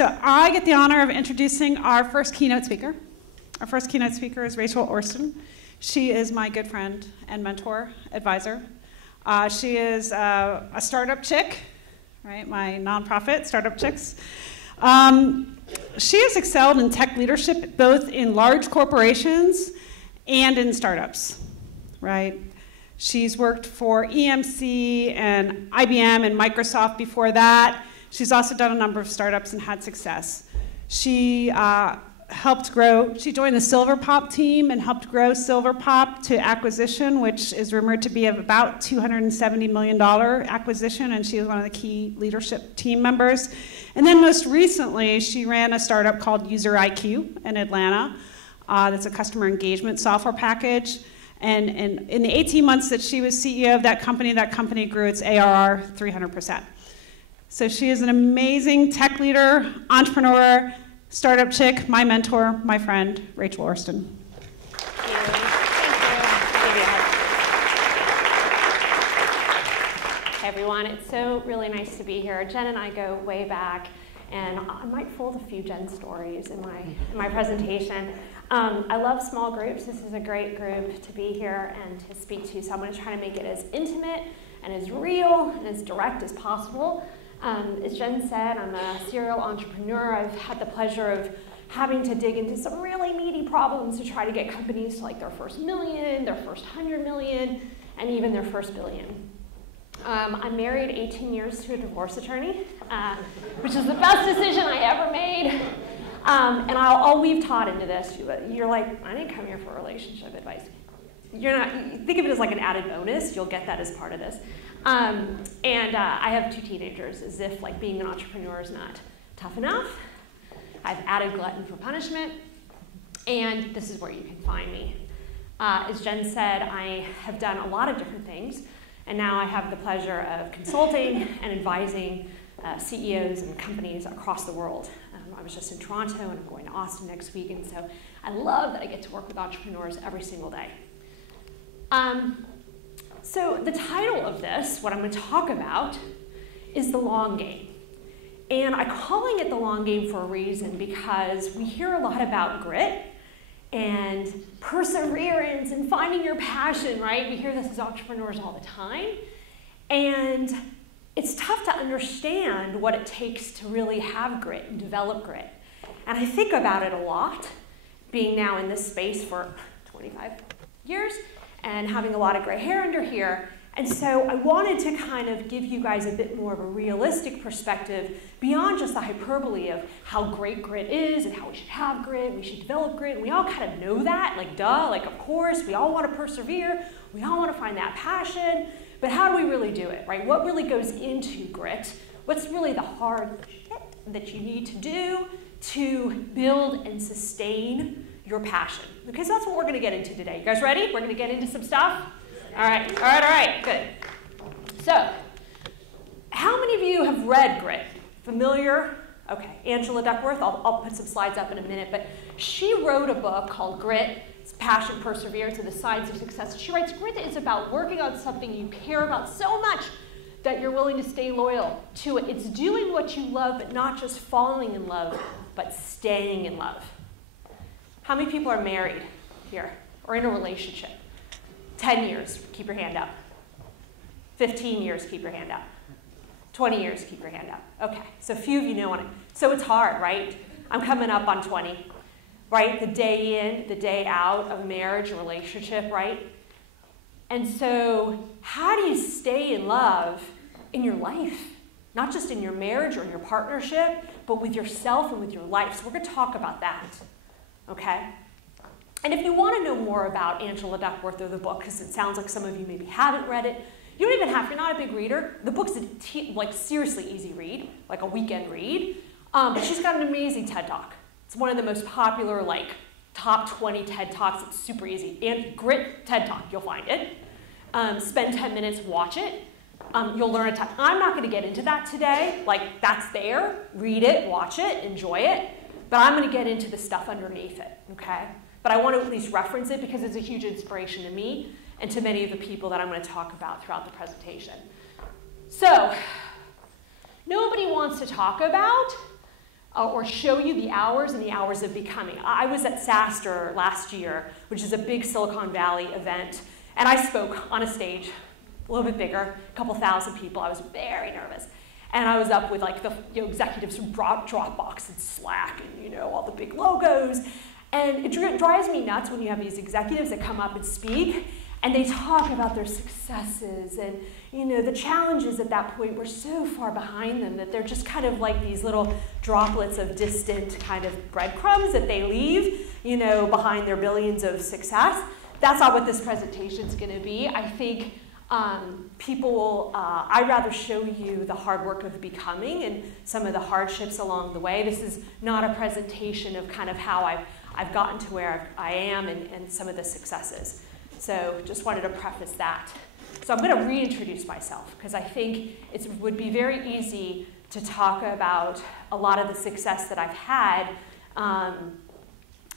So I get the honor of introducing our first keynote speaker. Our first keynote speaker is Rachel Orston. She is my good friend and mentor, advisor. She is a startup chick, right? My nonprofit, Startup Chicks. She has excelled in tech leadership, both in large corporations and in startups, right? She's worked for EMC and IBM and Microsoft before that. She's also done a number of startups and had success. She helped grow, she joined the Silverpop team and helped grow Silverpop to acquisition, which is rumored to be of about $270 million acquisition, and she was one of the key leadership team members. And then most recently, she ran a startup called User IQ in Atlanta. That's a customer engagement software package. And in the 18 months that she was CEO of that company grew its ARR 300%. So she is an amazing tech leader, entrepreneur, startup chick, my mentor, my friend, Rachel Orston. Thank you. Thank you. Hey everyone, it's so really nice to be here. Jen and I go way back, and I might fold a few Jen stories in my presentation. I love small groups. This is a great group to be here and to speak to, so I'm going to try to make it as intimate and as real and as direct as possible. As Jen said, I'm a serial entrepreneur. I've had the pleasure of having to dig into some really meaty problems to try to get companies to like their first million, their first 100 million, and even their first billion. I'm married 18 years to a divorce attorney, which is the best decision I ever made. And I'll weave Todd into this. You're like, I didn't come here for relationship advice. You're not, think of it as like an added bonus. You'll get that as part of this. I have 2 teenagers, as if like being an entrepreneur is not tough enough. I've added glutton for punishment, and this is where you can find me. As Jen said, I have done a lot of different things, and now I have the pleasure of consulting and advising CEOs and companies across the world. I was just in Toronto, and I'm going to Orston next week, and so I love that I get to work with entrepreneurs every single day. So the title of this, what I'm going to talk about, is the long game. And I'm calling it the long game for a reason, because we hear a lot about grit and perseverance and finding your passion, right? We hear this as entrepreneurs all the time. And it's tough to understand what it takes to really have grit and develop grit. And I think about it a lot, being now in this space for 25 years and having a lot of gray hair under here. And so I wanted to kind of give you guys a bit more of a realistic perspective beyond just the hyperbole of how great grit is and how we should have grit, we should develop grit, and we all kind of know that, like duh, like of course, we all want to persevere, we all want to find that passion, but how do we really do it, right? What really goes into grit? What's really the hard shit that you need to do to build and sustain your passion? Okay, so that's what we're going to get into today. You guys ready? We're going to get into some stuff? All right, good. So, how many of you have read Grit? Familiar? Okay, Angela Duckworth, I'll put some slides up in a minute, but she wrote a book called Grit, it's Passion, Perseverance, and the Science of Success. She writes, grit is about working on something you care about so much that you're willing to stay loyal to it. It's doing what you love, but not just falling in love, but staying in love. How many people are married here or in a relationship? 10 years, keep your hand up. 15 years, keep your hand up. 20 years, keep your hand up. Okay, so a few of you know on it. So it's hard, right? I'm coming up on 20, right? The day in, the day out of marriage, a relationship, right? And so how do you stay in love in your life? Not just in your marriage or in your partnership, but with yourself and with your life. So we're going to talk about that, okay? And if you want to know more about Angela Duckworth or the book, because it sounds like some of you maybe haven't read it, you don't even have, if you're not a big reader, the book's a like seriously easy read, like a weekend read. But she's got an amazing TED Talk. It's one of the most popular, like, top 20 TED Talks. It's super easy. And Grit TED Talk, you'll find it. Spend 10 minutes, watch it. You'll learn a ton. I'm not going to get into that today. Like, that's there. Read it, watch it, enjoy it. But I'm going to get into the stuff underneath it, okay? But I want to at least reference it because it's a huge inspiration to me and to many of the people that I'm going to talk about throughout the presentation. So, nobody wants to talk about or show you the hours and the hours of becoming. I was at SaaStr last year, which is a big Silicon Valley event, and I spoke on a stage, a little bit bigger, a couple thousand people. I was very nervous. And I was up with like the executives from Dropbox and Slack and all the big logos. And it drives me nuts when you have these executives that come up and speak, and they talk about their successes and the challenges at that point were so far behind them that they're just kind of like these little droplets of distant kind of breadcrumbs that they leave behind their billions of success. That's not what this presentation is going to be. I think I'd rather show you the hard work of becoming and some of the hardships along the way. This is not a presentation of kind of how I've gotten to where I am and some of the successes. So just wanted to preface that. So I'm going to reintroduce myself because I think it would be very easy to talk about a lot of the success that I've had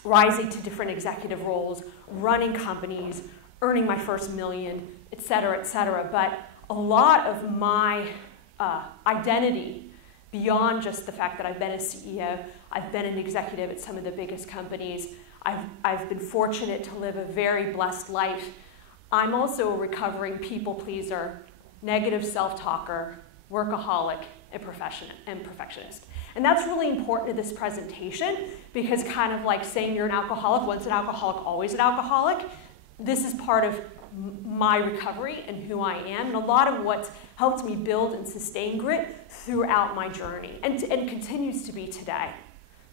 rising to different executive roles, running companies, earning my first million, et cetera, but a lot of my identity, beyond just the fact that I've been a CEO, I've been an executive at some of the biggest companies, I've been fortunate to live a very blessed life. I'm also a recovering people pleaser, negative self-talker, workaholic, and perfectionist. And that's really important to this presentation because kind of like saying you're an alcoholic, once an alcoholic, always an alcoholic, this is part of my recovery and who I am, and a lot of what's helped me build and sustain grit throughout my journey, and continues to be today.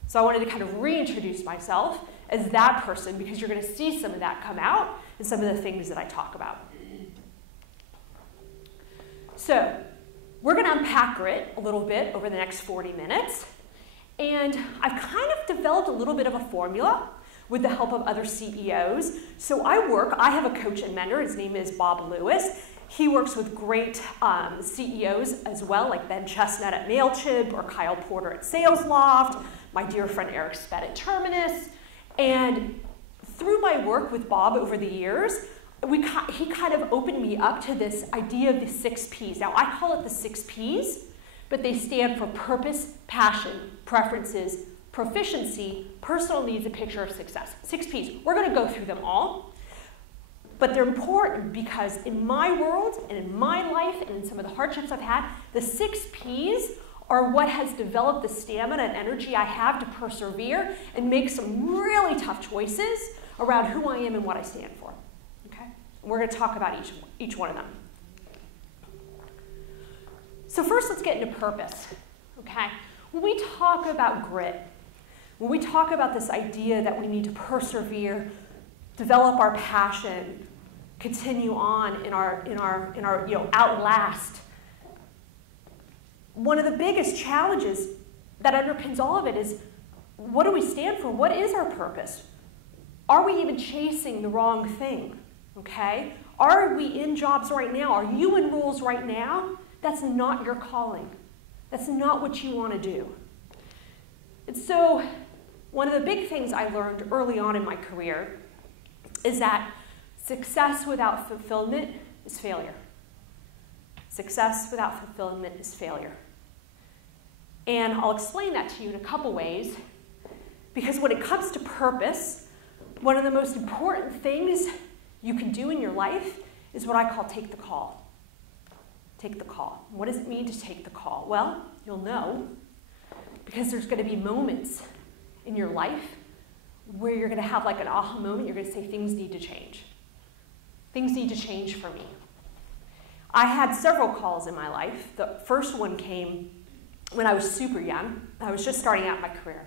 So I wanted to kind of reintroduce myself as that person because you're going to see some of that come out in some of the things that I talk about. So we're going to unpack grit a little bit over the next 40 minutes, and I've kind of developed a little bit of a formula with the help of other CEOs. So I have a coach and mentor. His name is Bob Lewis. He works with great CEOs as well, like Ben Chestnut at MailChimp or Kyle Porter at SalesLoft, my dear friend Eric Spett at Terminus. And through my work with Bob over the years, he kind of opened me up to this idea of the 6 Ps. Now, I call it the 6 Ps, but they stand for purpose, passion, preferences, proficiency, personal needs, and picture of success. 6 Ps. We're going to go through them all. But they're important because in my world and in my life and in some of the hardships I've had, the 6 Ps are what has developed the stamina and energy I have to persevere and make some really tough choices around who I am and what I stand for. Okay? And we're going to talk about each one of them. So first, let's get into purpose. Okay? When we talk about grit, when we talk about this idea that we need to persevere, develop our passion, continue on in our outlast, one of the biggest challenges that underpins all of it is, what do we stand for? What is our purpose? Are we even chasing the wrong thing? Okay? Are we in jobs right now? Are you in roles right now? That's not your calling. That's not what you want to do. And so one of the big things I learned early on in my career is that success without fulfillment is failure. Success without fulfillment is failure. And I'll explain that to you in a couple ways, because when it comes to purpose, one of the most important things you can do in your life is what I call take the call. Take the call. What does it mean to take the call? Well, you'll know, because there's going to be moments in your life where you're going to have like an aha moment. You're going to say, things need to change. Things need to change for me. I had several calls in my life. The first one came when I was super young. I was just starting out my career.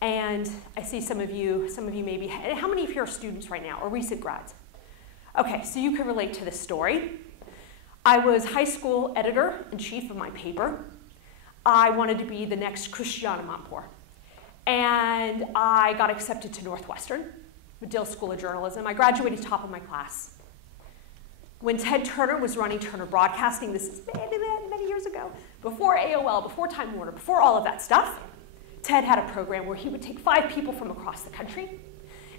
And I see some of you maybe, how many of you are students right now or recent grads? Okay, so you can relate to this story. I was high school editor-in-chief of my paper. I wanted to be the next Christiane Amanpour. And I got accepted to Northwestern, Medill School of Journalism. I graduated top of my class. When Ted Turner was running Turner Broadcasting, this is many years ago, before AOL, before Time Warner, before all of that stuff, Ted had a program where he would take 5 people from across the country,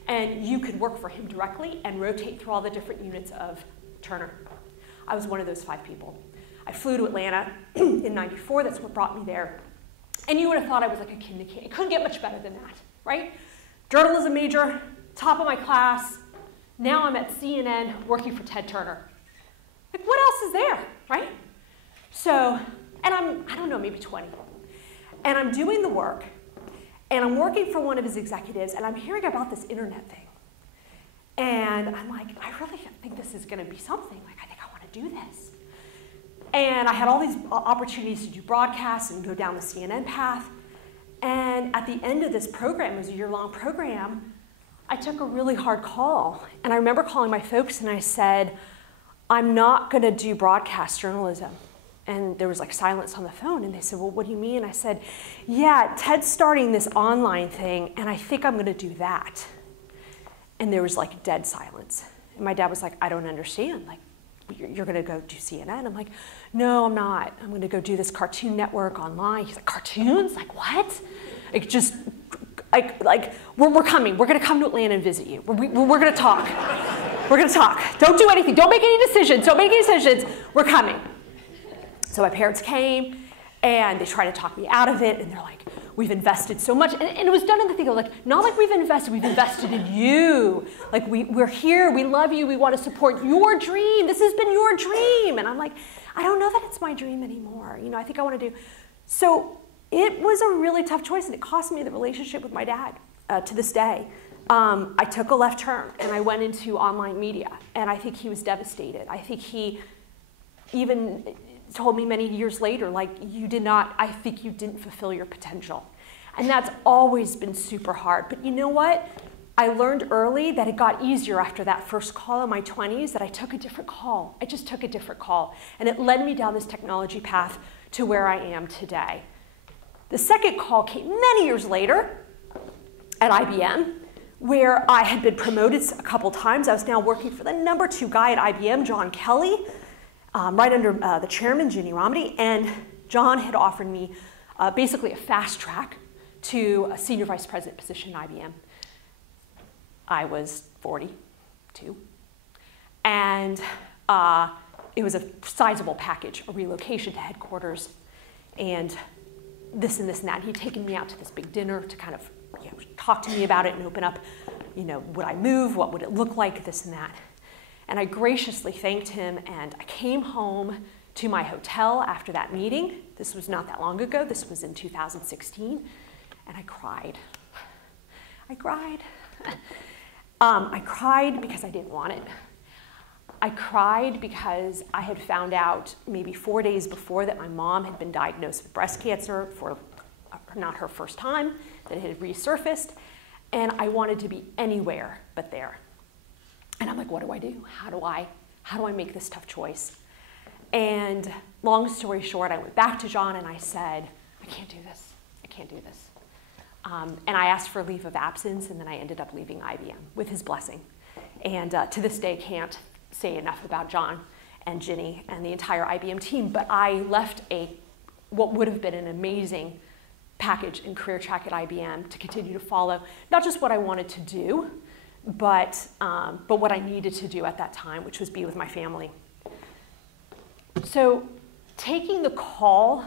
and you could work for him directly and rotate through all the different units of Turner. I was one of those 5 people. I flew to Atlanta in '94. That's what brought me there. And you would have thought I was like a kid in a candy. It couldn't get much better than that, right? Journalism major, top of my class. Now I'm at CNN working for Ted Turner. Like, what else is there, right? So, and I don't know, maybe 20. And I'm doing the work, and I'm working for one of his executives, and I'm hearing about this internet thing. And I'm like, I really think this is going to be something. Like, I think I want to do this. And I had all these opportunities to do broadcasts and go down the CNN path. And at the end of this program, it was a year-long program, I took a really hard call. And I remember calling my folks, and I said, I'm not going to do broadcast journalism. And there was like silence on the phone, and they said, well, what do you mean? I said, yeah, Ted's starting this online thing, and I think I'm going to do that. And there was like dead silence. And my dad was like, I don't understand. Like, you're going to go do CNN? I'm like, no, I'm not. I'm going to go do this Cartoon Network online. He's like, cartoons? Like, what? Like, just, like we're coming. We're going to come to Atlanta and visit you. We're going to talk. We're going to talk. Don't do anything. Don't make any decisions. Don't make any decisions. We're coming. So my parents came, and they tried to talk me out of it, and they're like, we've invested so much. And it was done in the thing of like, not like we've invested in you. Like, we're here, we love you, we want to support your dream. This has been your dream. And I'm like, I don't know that it's my dream anymore. You know, I think I want to do. So it was a really tough choice, and it cost me the relationship with my dad to this day. I took a left turn, and I went into online media, and I think he was devastated. I think he even told me many years later, like, I think you didn't fulfill your potential. And that's always been super hard. But you know what? I learned early that it got easier after that first call in my 20s, that I took a different call. I just took a different call. And it led me down this technology path to where I am today. The second call came many years later at IBM, where I had been promoted a couple times. I was now working for the #2 guy at IBM, John Kelly, right under the chairman, Ginny Romney, and John had offered me basically a fast track to a senior vice president position at IBM. I was 42, and it was a sizable package, a relocation to headquarters, and this and that. He'd taken me out to this big dinner to kind of talk to me about it and open up, would I move? What would it look like? This and that. And I graciously thanked him, and I came home to my hotel after that meeting. This was not that long ago. This was in 2016, and I cried. I cried. I cried because I didn't want it. I cried because I had found out maybe 4 days before that my mom had been diagnosed with breast cancer for not her first time, that it had resurfaced, and I wanted to be anywhere but there. And I'm like, what do I do? How do I make this tough choice? And long story short, I went back to John and I said, I can't do this. I can't do this. And I asked for a leave of absence, and then I ended up leaving IBM with his blessing. And to this day, can't say enough about John and Ginny and the entire IBM team, but I left what would have been an amazing package and career track at IBM to continue to follow, not just what I wanted to do, but what I needed to do at that time, which was be with my family. So taking the call,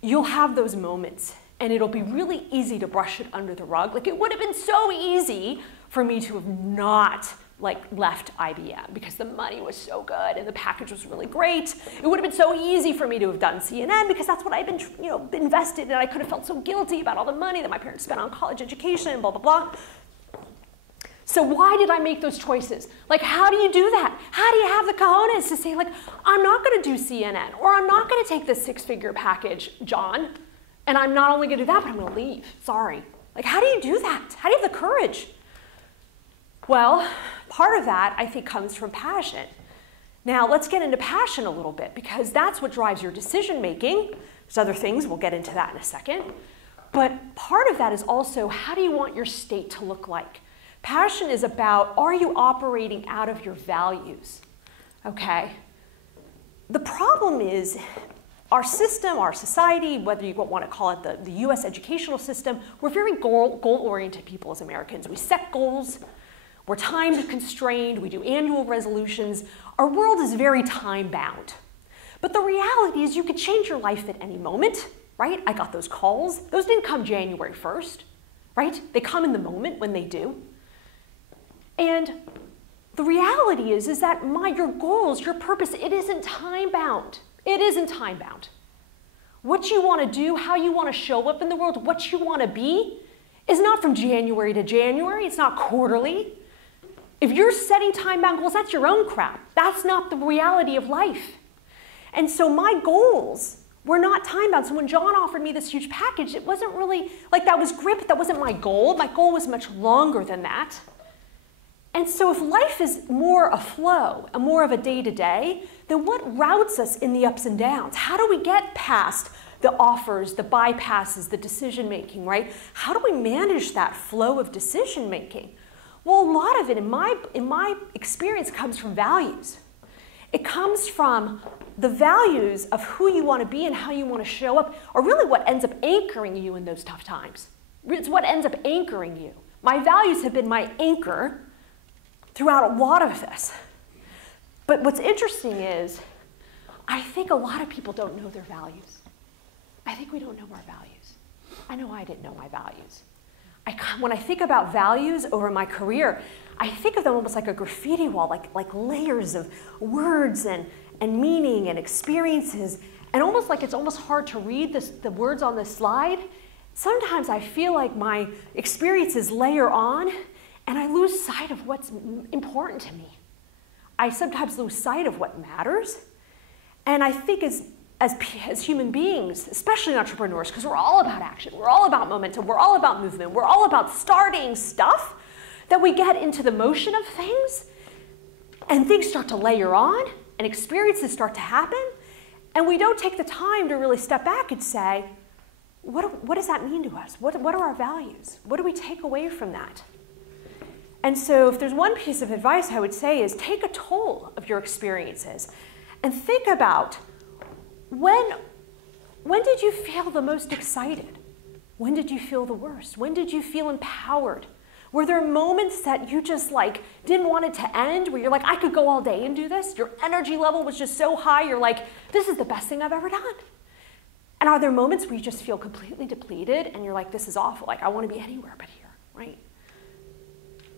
you'll have those moments, and it'll be really easy to brush it under the rug. Like, it would have been so easy for me to have not left IBM because the money was so good and the package was really great. It would have been so easy for me to have done CNN because that's what I'd been, invested in. And I could have felt so guilty about all the money that my parents spent on college education and blah, blah, blah. So why did I make those choices? Like, how do you do that? How do you have the cojones to say, I'm not going to do CNN, or I'm not going to take this 6-figure package, John, and I'm not only going to do that, but I'm going to leave. Sorry. How do you do that? How do you have the courage? Well, part of that, I think, comes from passion. Now, let's get into passion a little bit, because that's what drives your decision making. There's other things, we'll get into that in a second. But part of that is also, how do you want your state to look like? Passion is about, are you operating out of your values? Okay? The problem is, our system, our society, whether you want to call it the US educational system, we're very goal-oriented people as Americans. We set goals, we're time constrained, we do annual resolutions. Our world is very time-bound. But the reality is you could change your life at any moment. right? I got those calls. Those didn't come January 1st, right? They come in the moment when they do. And the reality is that your goals, your purpose, it isn't time-bound. It isn't time-bound. What you want to do, how you want to show up in the world, what you want to be is not from January to January. It's not quarterly. If you're setting time-bound goals, that's your own crap. That's not the reality of life. And so my goals were not time-bound. So when John offered me this huge package, it wasn't really, like that was great, but that wasn't my goal. My goal was much longer than that. And so if life is more a flow, and more of a day-to-day, then what routes us in the ups and downs? How do we get past the offers, the bypasses, the decision-making, right? How do we manage that flow of decision-making? Well, a lot of it, in my experience, comes from values. It comes from the values of who you want to be and how you want to show up are really what ends up anchoring you in those tough times. It's what ends up anchoring you. My values have been my anchor throughout a lot of this. But what's interesting is I think a lot of people don't know their values. I think we don't know our values. I know I didn't know my values. When I think about values over my career, I think of them almost like a graffiti wall, like layers of words and meaning and experiences, and almost like it's almost hard to read the words on this slide. Sometimes I feel like my experiences layer on, and I lose sight of what's important to me. I sometimes lose sight of what matters, and I think as human beings, especially entrepreneurs, because we're all about action, we're all about momentum, we're all about movement, we're all about starting stuff, that we get into the motion of things, and things start to layer on, and experiences start to happen, and we don't take the time to really step back and say, what does that mean to us? What are our values? What do we take away from that? And so if there's one piece of advice I would say is take a toll of your experiences and think about when did you feel the most excited? When did you feel the worst? When did you feel empowered? Were there moments that you just didn't want it to end, where you're like, I could go all day and do this? Your energy level was just so high, you're like, this is the best thing I've ever done. And are there moments where you just feel completely depleted and you're like, this is awful, I want to be anywhere but here, right?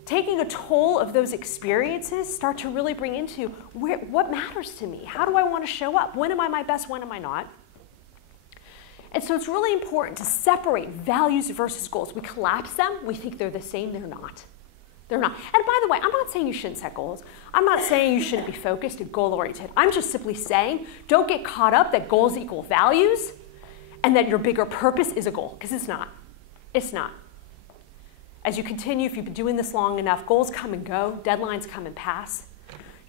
Taking a toll of those experiences start to really bring into what matters to me? How do I want to show up? When am I my best? When am I not? And so it's really important to separate values versus goals. We collapse them. We think they're the same. They're not. They're not. And by the way, I'm not saying you shouldn't set goals. I'm not saying you shouldn't be focused and goal-oriented. I'm just simply saying don't get caught up that goals equal values and that your bigger purpose is a goal, because it's not. It's not. As you continue, if you've been doing this long enough, goals come and go, deadlines come and pass.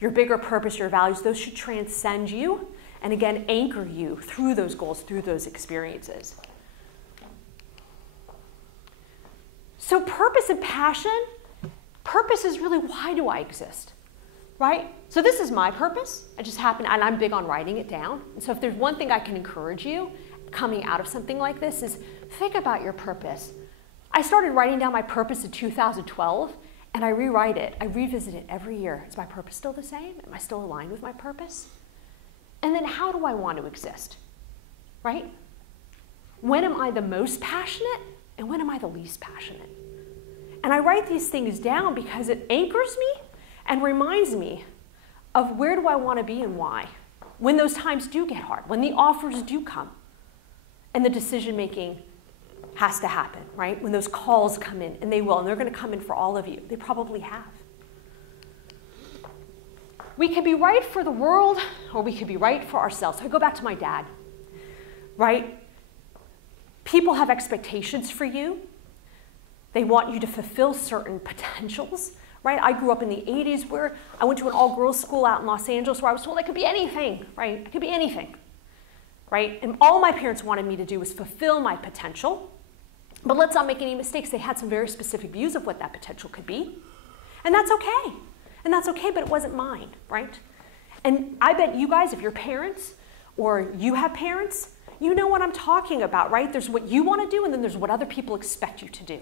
Your bigger purpose, your values, those should transcend you and again, anchor you through those goals, through those experiences. So purpose and passion, purpose is really why do I exist, right? So this is my purpose. I just happen, and I'm big on writing it down. And so if there's one thing I can encourage you coming out of something like this is think about your purpose. I started writing down my purpose in 2012, and I rewrite it. I revisit it every year. Is my purpose still the same? Am I still aligned with my purpose? And then how do I want to exist, right? When am I the most passionate, and when am I the least passionate? And I write these things down because it anchors me and reminds me of where do I want to be and why. When those times do get hard, when the offers do come, and the decision-making has to happen, right? When those calls come in, and they will, and they're going to come in for all of you. They probably have. We can be right for the world, or we can be right for ourselves. So I go back to my dad, right? People have expectations for you. They want you to fulfill certain potentials, right? I grew up in the 80s where I went to an all-girls school out in Los Angeles where I was told I could be anything, right? I could be anything, right? And all my parents wanted me to do was fulfill my potential. But let's not make any mistakes. They had some very specific views of what that potential could be. And that's okay. And that's okay, but it wasn't mine, right? And I bet you guys, if you're parents or you have parents, you know what I'm talking about, right? There's what you want to do, and then there's what other people expect you to do.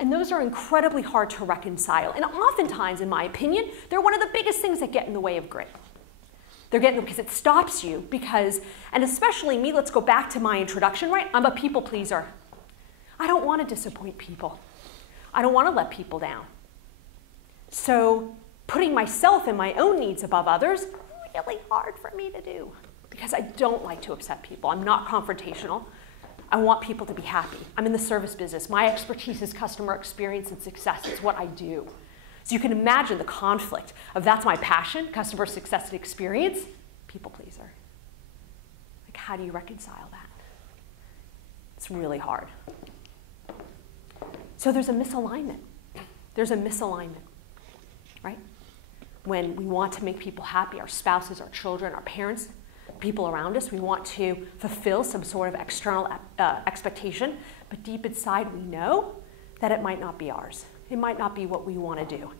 And those are incredibly hard to reconcile. And oftentimes, in my opinion, they're one of the biggest things that get in the way of grit. They're getting them because it stops you because, and especially me, let's go back to my introduction, right? I'm a people pleaser. I don't want to disappoint people. I don't want to let people down. So putting myself and my own needs above others, really hard for me to do because I don't like to upset people. I'm not confrontational. I want people to be happy. I'm in the service business. My expertise is customer experience and success. It's what I do. So you can imagine the conflict of that's my passion, customer success and experience, people pleaser. Like, how do you reconcile that? It's really hard. So there's a misalignment. There's a misalignment, right? When we want to make people happy, our spouses, our children, our parents, people around us, we want to fulfill some sort of external expectation, but deep inside we know that it might not be ours. It might not be what we want to do.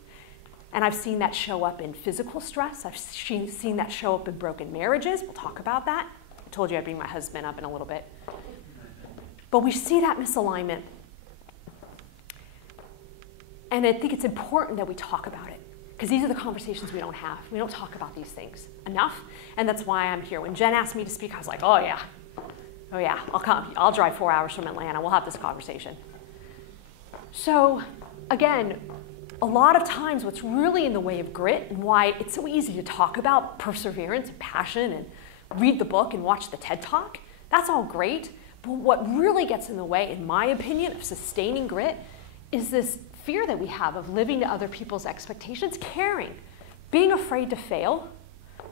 And I've seen that show up in physical stress. I've seen that show up in broken marriages. We'll talk about that. I told you I'd bring my husband up in a little bit. But we see that misalignment. And I think it's important that we talk about it because these are the conversations we don't have. We don't talk about these things enough. And that's why I'm here. When Jen asked me to speak, I was like, oh yeah, I'll come. I'll drive 4 hours from Atlanta. We'll have this conversation. So again, a lot of times what's really in the way of grit and why it's so easy to talk about perseverance and passion and read the book and watch the TED Talk, that's all great. But what really gets in the way, in my opinion, of sustaining grit is this fear that we have of living to other people's expectations, caring, being afraid to fail,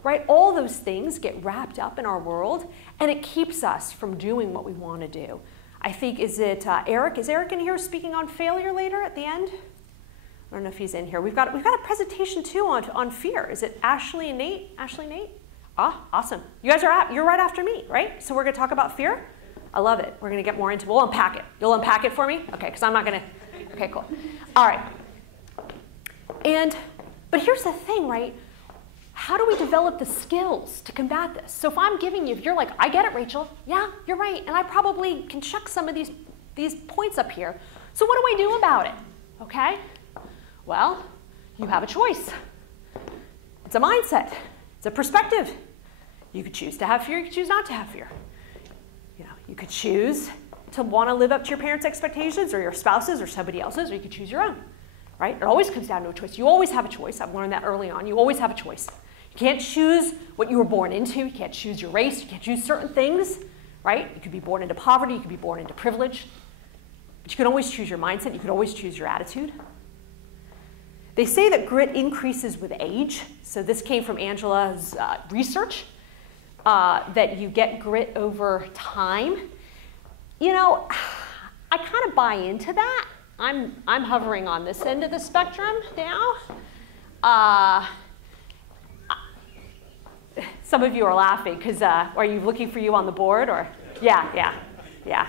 right? All those things get wrapped up in our world and it keeps us from doing what we want to do. I think, is it Eric? Is Eric in here speaking on failure later at the end? I don't know if he's in here. We've got a presentation too on fear. Is it Ashley and Nate? Ashley and Nate? Ah, awesome. You guys you're right after me, right? So we're going to talk about fear. I love it. We're going to get more into. We'll unpack it. You'll unpack it for me, okay? Because I'm not going to. Okay, cool. All right. But here's the thing, right? How do we develop the skills to combat this? So if I'm giving you, if you're like, I get it, Rachel. Yeah, you're right, and I probably can check some of these points up here. So what do I do about it? Okay. Well, you have a choice. It's a mindset. It's a perspective. You could choose to have fear. You could choose not to have fear. You could choose to want to live up to your parents' expectations or your spouse's or somebody else's, or you could choose your own, right? It always comes down to a choice. You always have a choice. I've learned that early on. You always have a choice. You can't choose what you were born into. You can't choose your race. You can't choose certain things, right? You could be born into poverty. You could be born into privilege. But you can always choose your mindset. You can always choose your attitude. They say that grit increases with age. So this came from Angela's research, that you get grit over time. I kind of buy into that. I'm hovering on this end of the spectrum now. Some of you are laughing because are you looking for you on the board or? Yeah.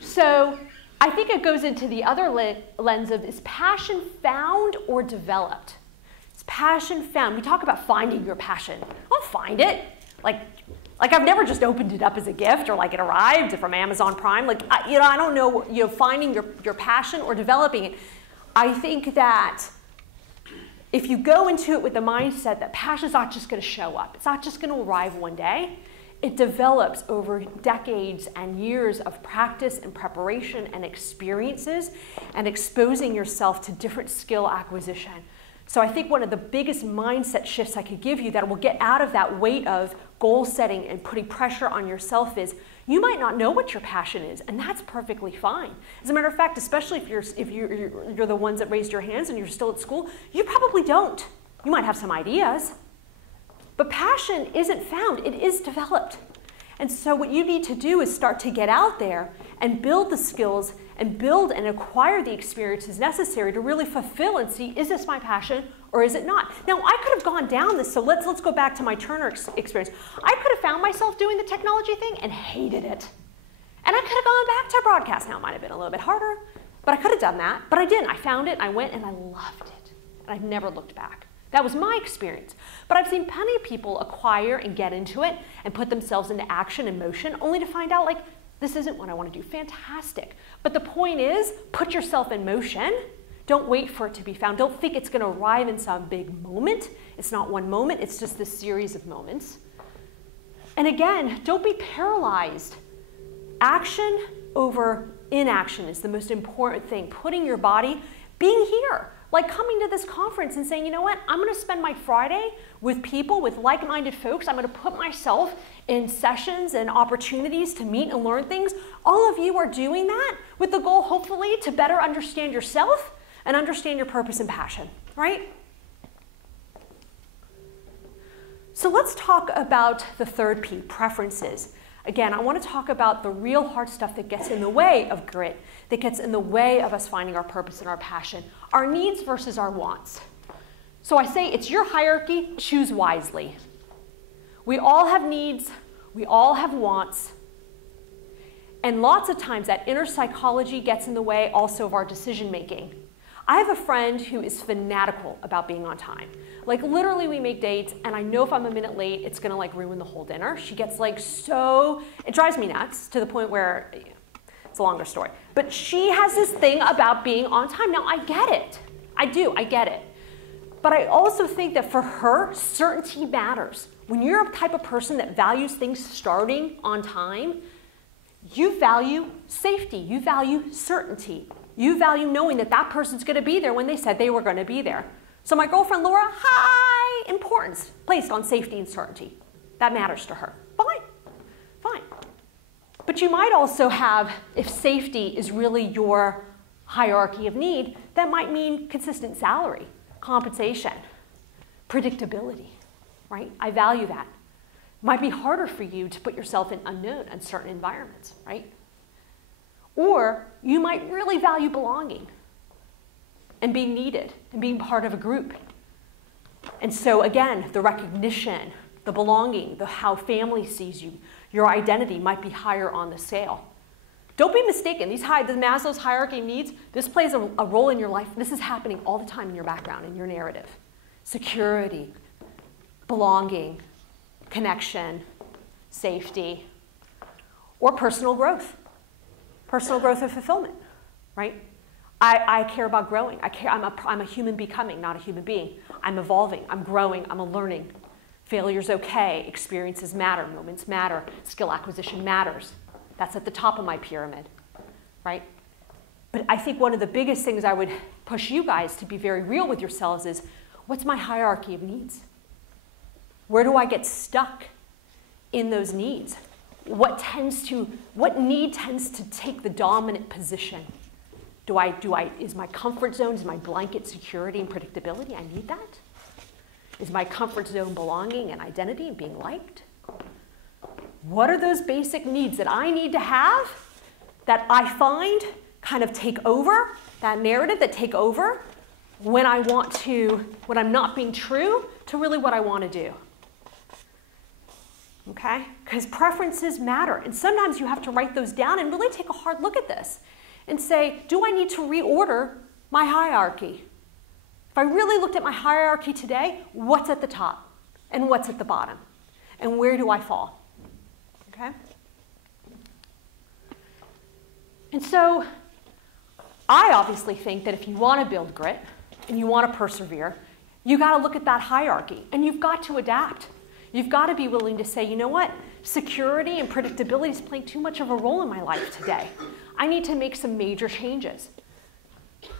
So I think it goes into the other lens of, is passion found or developed? Is passion found? We talk about finding your passion. I'll find it. Like I've never just opened it up as a gift or like it arrived from Amazon Prime. I don't know, finding your passion or developing it. I think that if you go into it with the mindset that passion's not just going to show up, it's not just going to arrive one day, it develops over decades and years of practice and preparation and experiences and exposing yourself to different skill acquisition. So I think one of the biggest mindset shifts I could give you that will get out of that weight of goal setting and putting pressure on yourself is you might not know what your passion is, and that's perfectly fine. As a matter of fact, especially if you're the ones that raised your hands and you're still at school, you probably don't. You might have some ideas. But passion isn't found, it is developed. And so what you need to do is start to get out there and build the skills and build and acquire the experiences necessary to really fulfill and see, is this my passion or is it not? Now, I could have gone down this, so let's go back to my Turner experience. I could have found myself doing the technology thing and hated it. And I could have gone back to broadcast. Now, it might have been a little bit harder, but I could have done that. But I didn't. I found it, I went, and I loved it. And I've never looked back. That was my experience. But I've seen plenty of people acquire and get into it and put themselves into action and motion only to find out, like, this isn't what I want to do. Fantastic. But the point is, put yourself in motion Don't wait for it to be found. Don't think it's going to arrive in some big moment. It's not one moment. It's just this series of moments. And again, don't be paralyzed. Action over inaction is the most important thing. Putting your body, being here, like coming to this conference and saying, you know what, I'm going to spend my Friday with people, with like-minded folks. I'm going to put myself in sessions and opportunities to meet and learn things. All of you are doing that with the goal, hopefully, to better understand yourself and understand your purpose and passion, right? So let's talk about the third P, preferences. Again, I want to talk about the real hard stuff that gets in the way of grit, that gets in the way of us finding our purpose and our passion, our needs versus our wants. So I say it's your hierarchy, choose wisely. We all have needs, we all have wants, and lots of times that inner psychology gets in the way also of our decision making. I have a friend who is fanatical about being on time. Like literally we make dates and I know if I'm a minute late, it's gonna like ruin the whole dinner. She gets like so, it drives me nuts to the point where, it's a longer story. But she has this thing about being on time. Now I get it, I get it. But I also think that for her, certainty matters. When you're a type of person that values things starting on time, you value safety, you value certainty. You value knowing that that person's going to be there when they said they were going to be there. So my girlfriend Laura, high importance placed on safety and certainty. That matters to her. Fine, fine. But you might also have, if safety is really your hierarchy of need, that might mean consistent salary, compensation, predictability, right? I value that. It might be harder for you to put yourself in unknown, uncertain environments, right? Or you might really value belonging and being needed and being part of a group. And so again, the recognition, the belonging, how family sees you, your identity might be higher on the scale. Don't be mistaken, the Maslow's hierarchy of needs, this plays a role in your life. This is happening all the time in your background, in your narrative. Security, belonging, connection, safety, or personal growth. Personal growth and fulfillment, right? I care about growing. I'm a human becoming, not a human being. I'm evolving, I'm growing, I'm learning. Failure's okay, experiences matter, moments matter, skill acquisition matters. That's at the top of my pyramid, right? But I think one of the biggest things I would push you guys to be very real with yourselves is, what's my hierarchy of needs? Where do I get stuck in those needs? What need tends to take the dominant position? Is my comfort zone, is my blanket security and predictability? I need that. Is my comfort zone belonging and identity and being liked? What are those basic needs that I need to have that I find kind of take over, that narrative that take over when I'm not being true to really what I want to do? Okay? Because preferences matter. And sometimes you have to write those down and really take a hard look at this and say, do I need to reorder my hierarchy? If I really looked at my hierarchy today, what's at the top and what's at the bottom? And where do I fall? Okay? And so I obviously think that if you want to build grit and you want to persevere, you got to look at that hierarchy and you've got to adapt. You've got to be willing to say, you know what? Security and predictability is playing too much of a role in my life today. I need to make some major changes.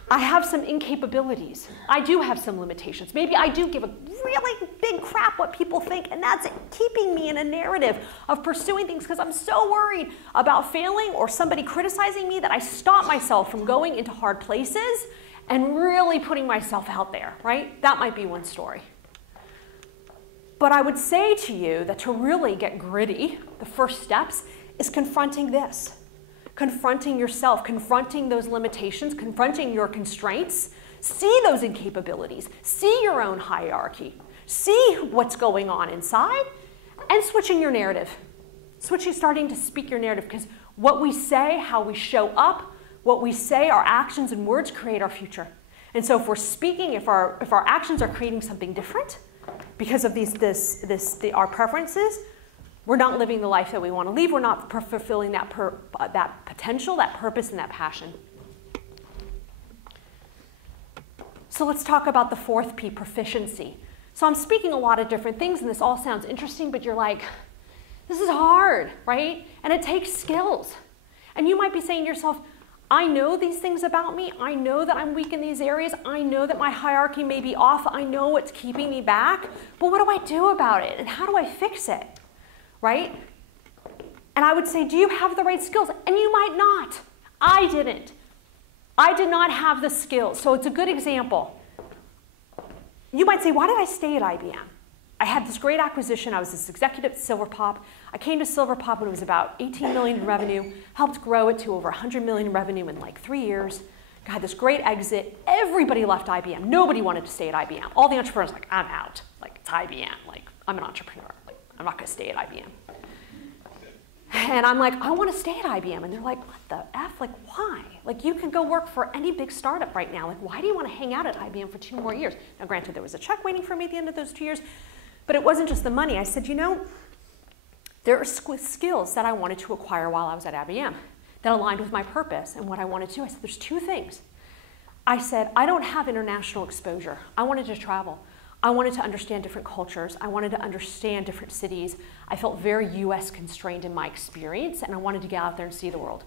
I have some incapabilities. I do have some limitations. Maybe I do give a really big crap what people think, and that's keeping me in a narrative of pursuing things because I'm so worried about failing or somebody criticizing me that I stop myself from going into hard places and really putting myself out there, right? That might be one story. But I would say to you that to really get gritty, the first steps is confronting this. Confronting yourself, confronting those limitations, confronting your constraints. See those incapabilities. See your own hierarchy. See what's going on inside. And switching your narrative. Starting to speak your narrative. Because what we say, how we show up, what we say, our actions and words create our future. And so if we're speaking, if our actions are creating something different, because of our preferences, we're not living the life that we want to live. We're not fulfilling that potential, that purpose, and that passion. So let's talk about the fourth P, proficiency. So I'm speaking a lot of different things, and this all sounds interesting, but you're like, this is hard, right? And it takes skills. And you might be saying to yourself, I know these things about me. I know that I'm weak in these areas. I know that my hierarchy may be off. I know what's keeping me back. But what do I do about it? And how do I fix it, right? And I would say, do you have the right skills? And you might not. I didn't. I did not have the skills. So it's a good example. You might say, why did I stay at IBM? I had this great acquisition. I was this executive at Silverpop. I came to Silverpop when it was about 18 million in revenue, helped grow it to over 100 million in revenue in like 3 years. I had this great exit. Everybody left IBM. Nobody wanted to stay at IBM. All the entrepreneurs were like, I'm out. Like, it's IBM. Like, I'm an entrepreneur. Like, I'm not going to stay at IBM. And I'm like, I want to stay at IBM. And they're like, what the F? Like, why? Like, you can go work for any big startup right now. Like, why do you want to hang out at IBM for 2 more years? Now, granted, there was a check waiting for me at the end of those 2 years. But it wasn't just the money. I said, you know, there are skills that I wanted to acquire while I was at IBM that aligned with my purpose and what I wanted to do. I said, there's 2 things. I said, I don't have international exposure. I wanted to travel. I wanted to understand different cultures. I wanted to understand different cities. I felt very US constrained in my experience, and I wanted to get out there and see the world.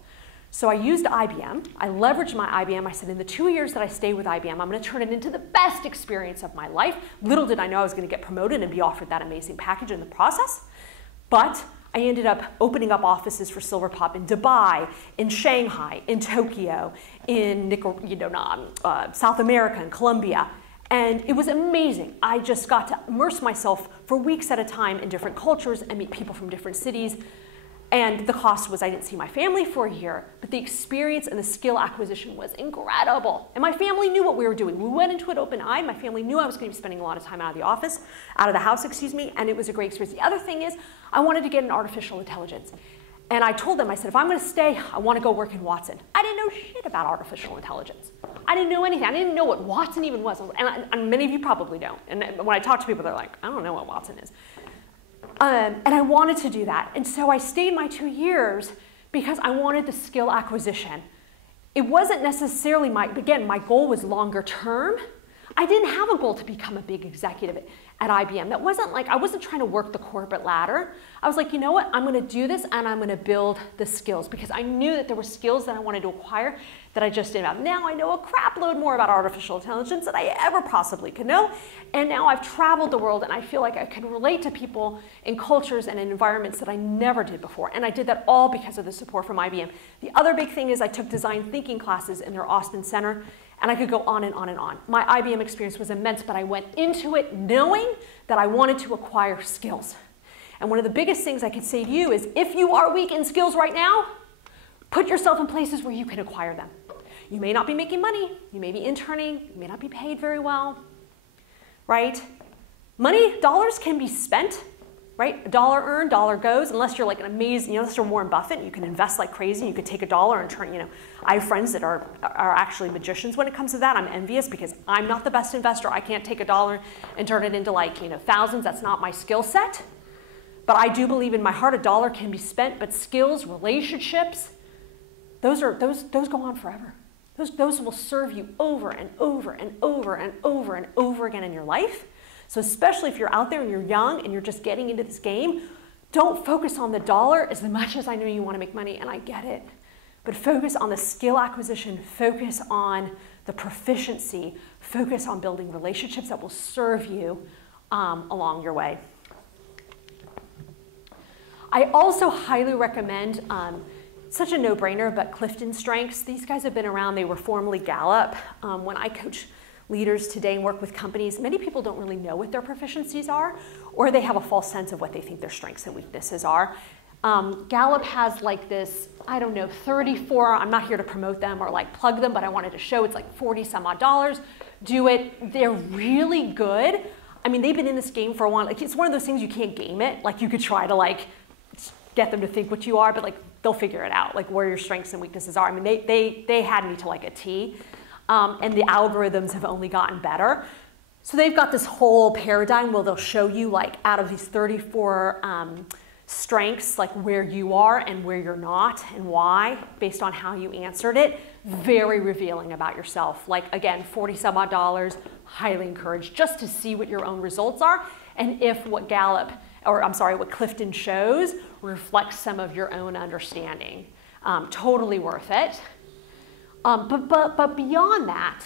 So I used IBM. I leveraged my IBM. I said, in the 2 years that I stay with IBM, I'm going to turn it into the best experience of my life. Little did I know I was going to get promoted and be offered that amazing package in the process. But I ended up opening up offices for Silverpop in Dubai, in Shanghai, in Tokyo, in South America, in Colombia. And it was amazing. I just got to immerse myself for weeks at a time in different cultures and meet people from different cities. And the cost was I didn't see my family for a year, but the experience and the skill acquisition was incredible. And my family knew what we were doing. We went into it open-eyed. My family knew I was going to be spending a lot of time out of the house, and it was a great experience. The other thing is I wanted to get in artificial intelligence. And I told them, I said, if I'm going to stay, I want to go work in Watson. I didn't know shit about artificial intelligence. I didn't know anything. I didn't know what Watson even was. And many of you probably don't. And when I talk to people, they're like, I don't know what Watson is. And I wanted to do that. And so I stayed my 2 years because I wanted the skill acquisition. It wasn't necessarily my goal was longer term. I didn't have a goal to become a big executive at IBM. That wasn't like, I wasn't trying to work the corporate ladder. I was like, you know what, I'm going to do this and I'm going to build the skills because I knew that there were skills that I wanted to acquire that I just didn't have. Now I know a crap load more about artificial intelligence than I ever possibly could know. And now I've traveled the world and I feel like I can relate to people in cultures and in environments that I never did before. And I did that all because of the support from IBM. The other big thing is I took design thinking classes in their Orston Center. And I could go on and on and on. My IBM experience was immense, but I went into it knowing that I wanted to acquire skills. And one of the biggest things I could say to you is, if you are weak in skills right now, put yourself in places where you can acquire them. You may not be making money. You may be interning. You may not be paid very well, right? Money, dollars can be spent, right? $1 earned, $1 goes, unless you're like an amazing, unless you're Warren Buffett, you can invest like crazy. You could take $1 and turn, I have friends that are actually magicians when it comes to that. I'm envious because I'm not the best investor. I can't take $1 and turn it into like, thousands. That's not my skill set. But I do believe in my heart $1 can be spent, but skills, relationships, those go on forever. Those will serve you over and over and over and over and over again in your life. So especially if you're out there and you're young and you're just getting into this game, don't focus on the dollar as much as I know you want to make money, and I get it. But focus on the skill acquisition, focus on the proficiency, focus on building relationships that will serve you along your way. I also highly recommend, such a no-brainer, but Clifton Strengths. These guys have been around. They were formerly Gallup. When I coach leaders today and work with companies, many people don't really know what their proficiencies are, or they have a false sense of what they think their strengths and weaknesses are. Gallup has like this, 34, I'm not here to promote them or like plug them, but I wanted to show it's like 40 some odd dollars. Do it. They're really good. I mean, they've been in this game for a while. Like, it's one of those things you can't game it. Like, you could try to like get them to think what you are, but like they'll figure it out, like where your strengths and weaknesses are. I mean, they had me to like a T. And the algorithms have only gotten better. So they've got this whole paradigm where they'll show you like out of these 34 strengths, like where you are and where you're not and why, based on how you answered it, very revealing about yourself. Like, again, 40-some odd dollars, highly encouraged just to see what your own results are and if what what Clifton shows reflects some of your own understanding. Totally worth it. But beyond that,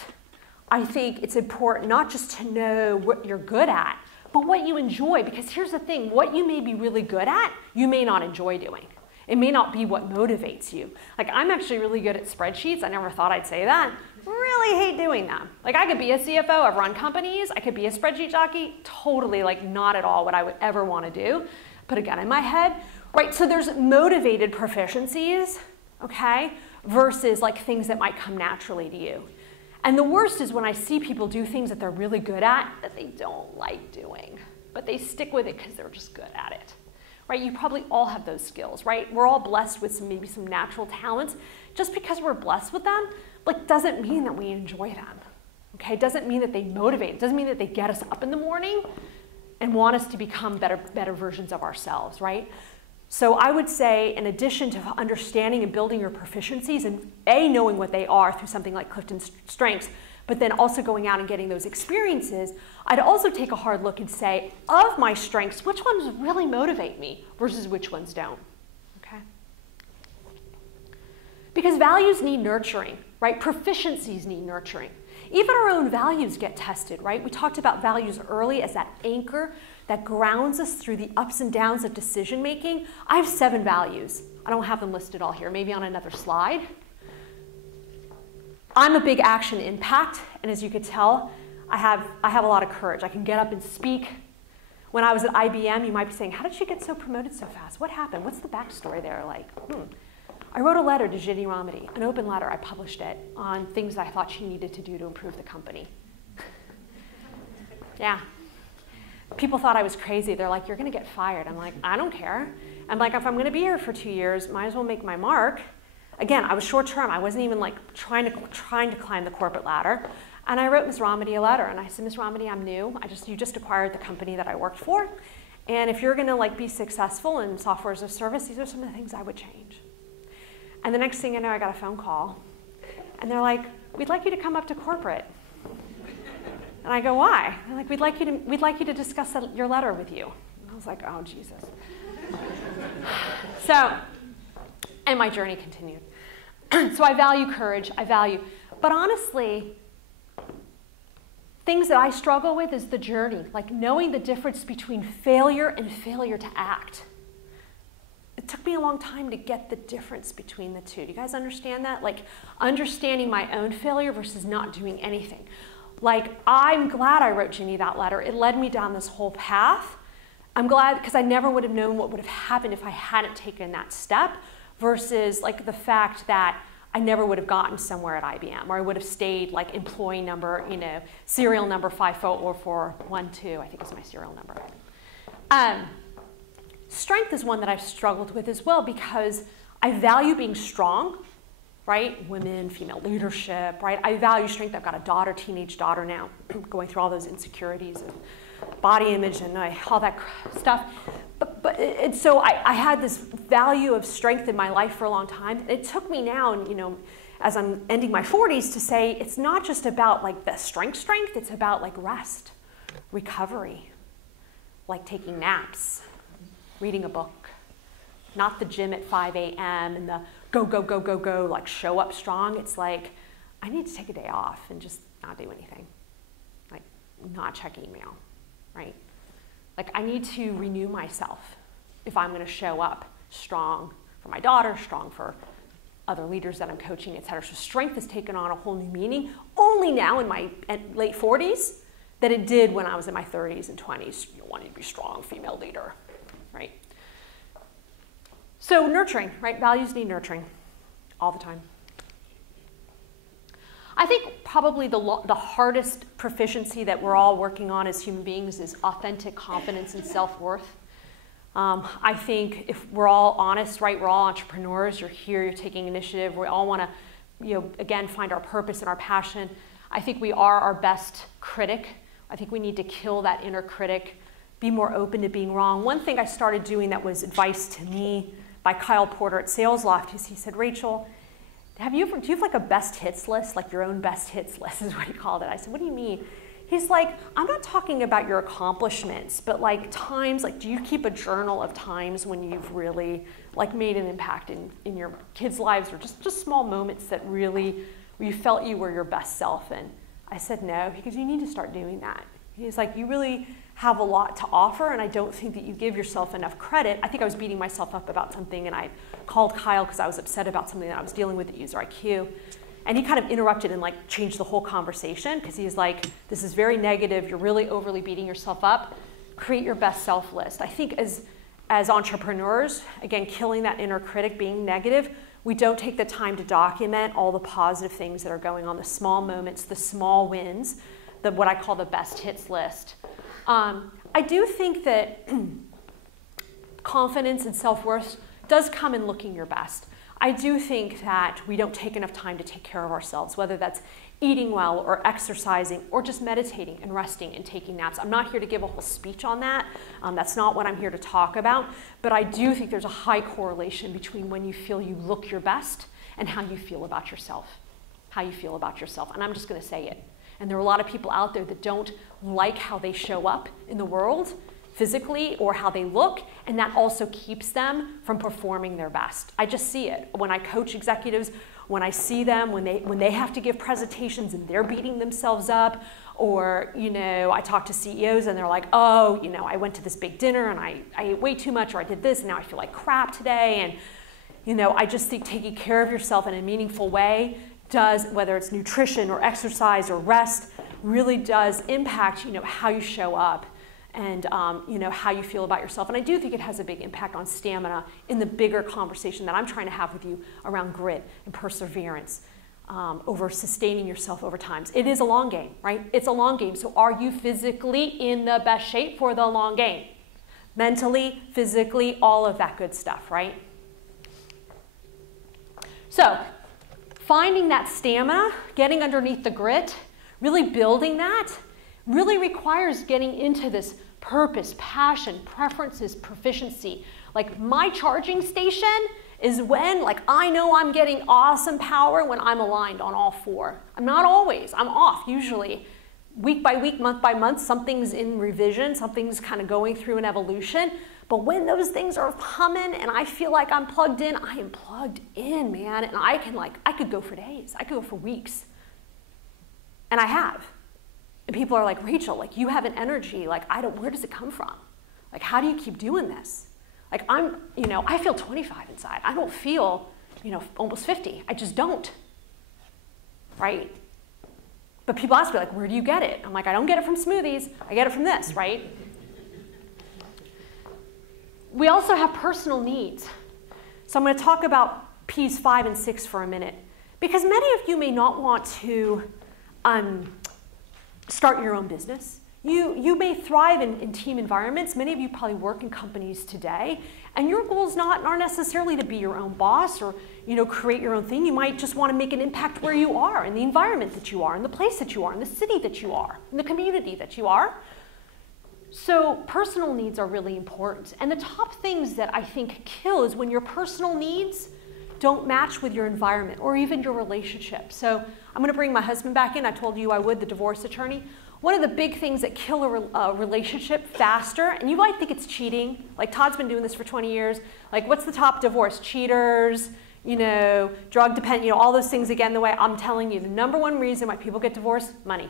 I think it's important not just to know what you're good at, but what you enjoy, because here's the thing, what you may be really good at, you may not enjoy doing. It may not be what motivates you. Like, I'm actually really good at spreadsheets. I never thought I'd say that. Really hate doing them. Like, I could be a CFO, I've run companies, I could be a spreadsheet jockey, totally like not at all what I would ever want to do. Put a gun in my head, right? So there's motivated proficiencies, okay, versus like things that might come naturally to you. And the worst is when I see people do things that they're really good at that they don't like doing, but they stick with it because they're just good at it, right? You probably all have those skills, right? We're all blessed with maybe some natural talents. Just because we're blessed with them, like, doesn't mean that we enjoy them, okay? Doesn't mean that they motivate. It doesn't mean that they get us up in the morning and want us to become better versions of ourselves, right? So I would say, in addition to understanding and building your proficiencies and knowing what they are through something like Clifton Strengths, but then also going out and getting those experiences, I'd also take a hard look and say, of my strengths, which ones really motivate me versus which ones don't, okay? Because values need nurturing, right? Proficiencies need nurturing. Even our own values get tested, right? We talked about values early as that anchor that grounds us through the ups and downs of decision making. I have 7 values. I don't have them listed all here, maybe on another slide. I'm a big action impact, and as you could tell, I have a lot of courage. I can get up and speak. When I was at IBM, you might be saying, how did she get so promoted so fast? What happened? What's the backstory there? Like, I wrote a letter to Ginny Romedy, an open letter. I published it on things that I thought she needed to do to improve the company. Yeah. People thought I was crazy. They're like, you're going to get fired. I'm like, I don't care. I'm like, if I'm going to be here for 2 years, might as well make my mark. Again, I was short term. I wasn't even like trying to climb the corporate ladder. And I wrote Ms. Romedy a letter. And I said, Ms. Romedy, I'm new. You just acquired the company that I worked for. And if you're going to like be successful in software as a service, these are some of the things I would change. And the next thing you know, I got a phone call. And they're like, we'd like you to come up to corporate. And I go, why? They're like, we'd like you to discuss your letter with you. And I was like, oh, Jesus. So, and my journey continued. So I value courage, but honestly, things that I struggle with is the journey, like knowing the difference between failure and failure to act. It took me a long time to get the difference between the two. Do you guys understand that? Like understanding my own failure versus not doing anything. Like, I'm glad I wrote Ginny that letter. It led me down this whole path. I'm glad because I never would have known what would have happened if I hadn't taken that step versus like the fact that I never would have gotten somewhere at IBM or I would have stayed like employee number, serial number 54412, I think is my serial number. Strength is one that I've struggled with as well because I value being strong, right? Women, female leadership, right? I value strength. I've got a daughter, teenage daughter now, going through all those insecurities and body image and all that stuff. So I had this value of strength in my life for a long time. It took me now, and as I'm ending my 40s, to say it's not just about like the strength. It's about like rest, recovery, like taking naps, reading a book, not the gym at 5 a.m. and the go, like show up strong. It's like, I need to take a day off and just not do anything. Like not check email, right? Like I need to renew myself if I'm gonna show up strong for my daughter, strong for other leaders that I'm coaching, et cetera. So strength has taken on a whole new meaning only now in my late 40s that it did when I was in my 30s and 20s. You wanted to be strong female leader, right? So nurturing, right? Values need nurturing all the time. I think probably the hardest proficiency that we're all working on as human beings is authentic confidence and self-worth. I think if we're all honest, right, we're all entrepreneurs, you're here, you're taking initiative, we all want to, again, find our purpose and our passion. I think we are our best critic. I think we need to kill that inner critic be more open to being wrong. One thing I started doing that was advice to me by Kyle Porter at Sales Loft is he said, Rachel, do you have like a best hits list, like your own best hits list is what he called it. I said, what do you mean? He's like, I'm not talking about your accomplishments, but like times, like do you keep a journal of times when you've really like made an impact in your kids' lives, or just small moments that really, where you felt you were your best self? And I said, no. He goes, you need to start doing that. He's like, you really have a lot to offer, and I don't think that you give yourself enough credit. I think I was beating myself up about something, and I called Kyle because I was upset about something that I was dealing with at User IQ. And he kind of interrupted and like changed the whole conversation, because he's like, this is very negative. You're really overly beating yourself up. Create your best self list. I think as entrepreneurs, again, killing that inner critic, being negative, we don't take the time to document all the positive things that are going on, the small moments, the small wins, what I call the best hits list. I do think that confidence and self-worth does come in looking your best. I do think that we don't take enough time to take care of ourselves, whether that's eating well or exercising or just meditating and resting and taking naps. I'm not here to give a whole speech on that. That's not what I'm here to talk about. But I do think there's a high correlation between when you feel you look your best and how you feel about yourself. How you feel about yourself. And I'm just going to say it. And there are a lot of people out there that don't like how they show up in the world physically or how they look, and that also keeps them from performing their best. I just see it. When I coach executives, when I see them, when they have to give presentations and they're beating themselves up, or I talk to CEOs and they're like, oh, I went to this big dinner and I ate way too much, or I did this and now I feel like crap today. And I just think taking care of yourself in a meaningful way does, whether it's nutrition or exercise or rest, really does impact how you show up and how you feel about yourself. And I do think it has a big impact on stamina in the bigger conversation that I'm trying to have with you around grit and perseverance, over sustaining yourself over time. It is a long game, right? It's a long game. So are you physically in the best shape for the long game? Mentally, physically, all of that good stuff, right? So finding that stamina, getting underneath the grit, really building that, really requires getting into this purpose, passion, preferences, proficiency. Like my charging station is when I know I'm getting awesome power when I'm aligned on all four. I'm not always, I'm off usually. Week by week, month by month, something's in revision, something's kind of going through an evolution. But when those things are humming and I feel like I'm plugged in, I am plugged in, man. And I could go for days, I could go for weeks. And I have. And people are like, Rachel, you have an energy, where does it come from? How do you keep doing this? I feel 25 inside. I don't feel, almost 50. I just don't, right? But people ask me, where do you get it? I'm like, I don't get it from smoothies. I get it from this, right? We also have personal needs. So I'm going to talk about P's 5 and 6 for a minute, because many of you may not want to start your own business. You may thrive in team environments. Many of you probably work in companies today, and your goals aren't necessarily to be your own boss or create your own thing. You might just want to make an impact where you are, in the environment that you are, in the place that you are, in the city that you are, in the community that you are. So personal needs are really important. And the top things that I think kill is when your personal needs don't match with your environment or even your relationship. So I'm going to bring my husband back in. I told you I would, the divorce attorney. One of the big things that kill a relationship faster, and you might think it's cheating. Todd's been doing this for 20 years. What's the top divorce? Cheaters, drug dependent, all those things. Again, the way I'm telling you, the number one reason why people get divorced, money.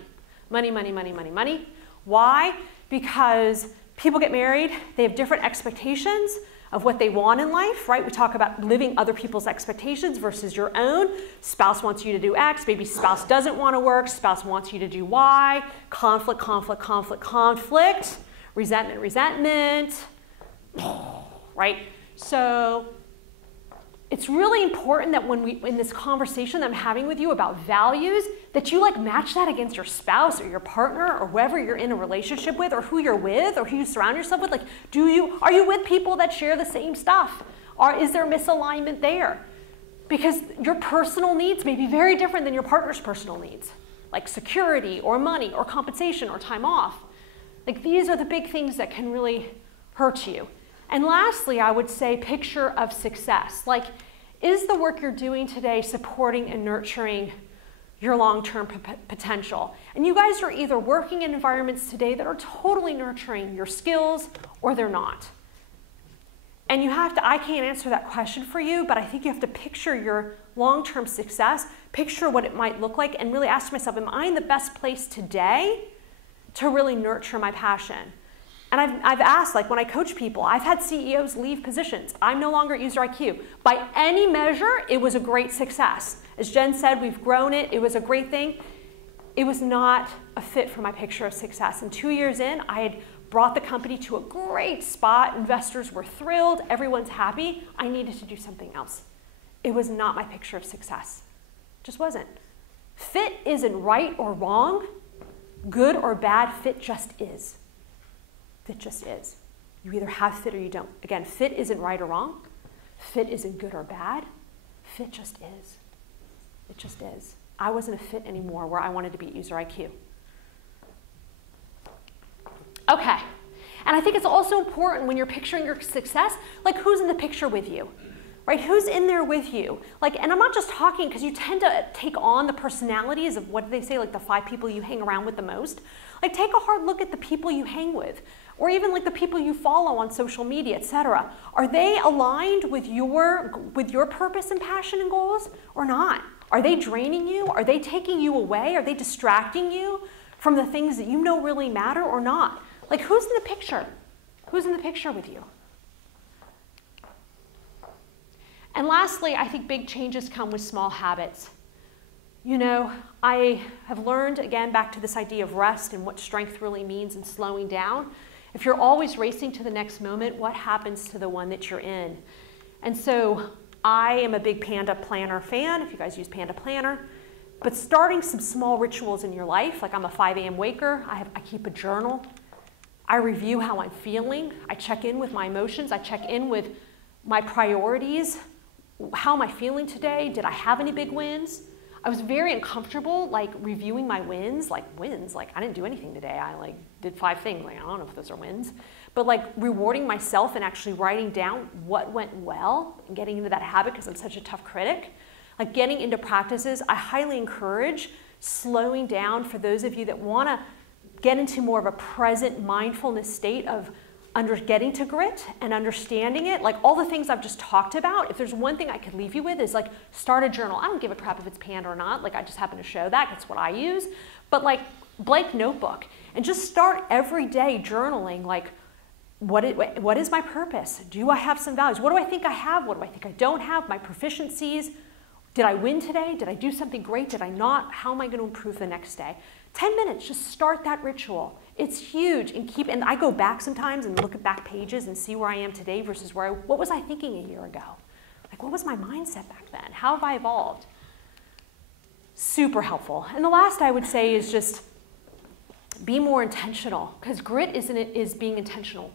Money, money, money, money, money. Why? Because people get married, they have different expectations of what they want in life, right? We talk about living other people's expectations versus your own. Spouse wants you to do X, maybe spouse doesn't want to work, spouse wants you to do Y, conflict, conflict, conflict, conflict, resentment, resentment, right? So it's really important that in this conversation that I'm having with you about values, that you match that against your spouse or your partner or whoever you're in a relationship with or who you're with or who you surround yourself with. Are you with people that share the same stuff? Or is there misalignment there? Because your personal needs may be very different than your partner's personal needs, like security or money or compensation or time off. Like these are the big things that can really hurt you. And lastly, I would say picture of success. Like, is the work you're doing today supporting and nurturing your long-term potential? And you guys are either working in environments today that are totally nurturing your skills or they're not. And you have to, I can't answer that question for you, but I think you have to picture your long-term success, picture what it might look like, and really ask myself, am I in the best place today to really nurture my passion? And I've asked, like when I coach people, I've had CEOs leave positions. I'm no longer at User IQ. By any measure, it was a great success. As Jen said, we've grown it. It was a great thing. It was not a fit for my picture of success. And 2 years in, I had brought the company to a great spot. Investors were thrilled. Everyone's happy. I needed to do something else. It was not my picture of success. It just wasn't. Fit isn't right or wrong. Good or bad, fit just is. Fit just is. You either have fit or you don't. Again, fit isn't right or wrong. Fit isn't good or bad. Fit just is. It just is. I wasn't a fit anymore where I wanted to be at User IQ. Okay. And I think it's also important when you're picturing your success, like who's in the picture with you? Right? Who's in there with you? Like, and I'm not just talking because you tend to take on the personalities of, what do they say, like the 5 people you hang around with the most. Like, take a hard look at the people you hang with, or even like the people you follow on social media, etc. Are they aligned with your purpose and passion and goals or not? Are they draining you? Are they taking you away? Are they distracting you from the things that you know really matter or not? Like, who's in the picture? Who's in the picture with you? And lastly, I think big changes come with small habits. You know, I have learned, again, back to this idea of rest and what strength really means and slowing down. If you're always racing to the next moment, what happens to the one that you're in? And so I am a big Panda Planner fan, if you guys use Panda Planner. But starting some small rituals in your life, like I'm a 5 a.m. waker, I keep a journal. I review how I'm feeling. I check in with my emotions. I check in with my priorities. How am I feeling today? Did I have any big wins? I was very uncomfortable, like reviewing my wins. Like I didn't do anything today. I did 5 things. Like, I don't know if those are wins. But like rewarding myself and actually writing down what went well and getting into that habit because I'm such a tough critic. Like getting into practices, I highly encourage slowing down for those of you that want to get into more of a present mindfulness state of getting to grit and understanding it. Like all the things I've just talked about, if there's one thing I could leave you with is like start a journal. I don't give a crap if it's Panda or not. Like I just happen to show that. That's what I use. But like blank notebook and just start every day journaling like what is my purpose? Do I have some values? What do I think I have? What do I think I don't have? My proficiencies. Did I win today? Did I do something great? Did I not? How am I going to improve the next day? 10 minutes, just start that ritual. It's huge. And I go back sometimes and look at back pages and see where I am today versus what was I thinking a year ago? Like, what was my mindset back then? How have I evolved? Super helpful. And the last I would say is just be more intentional, because grit is being intentional.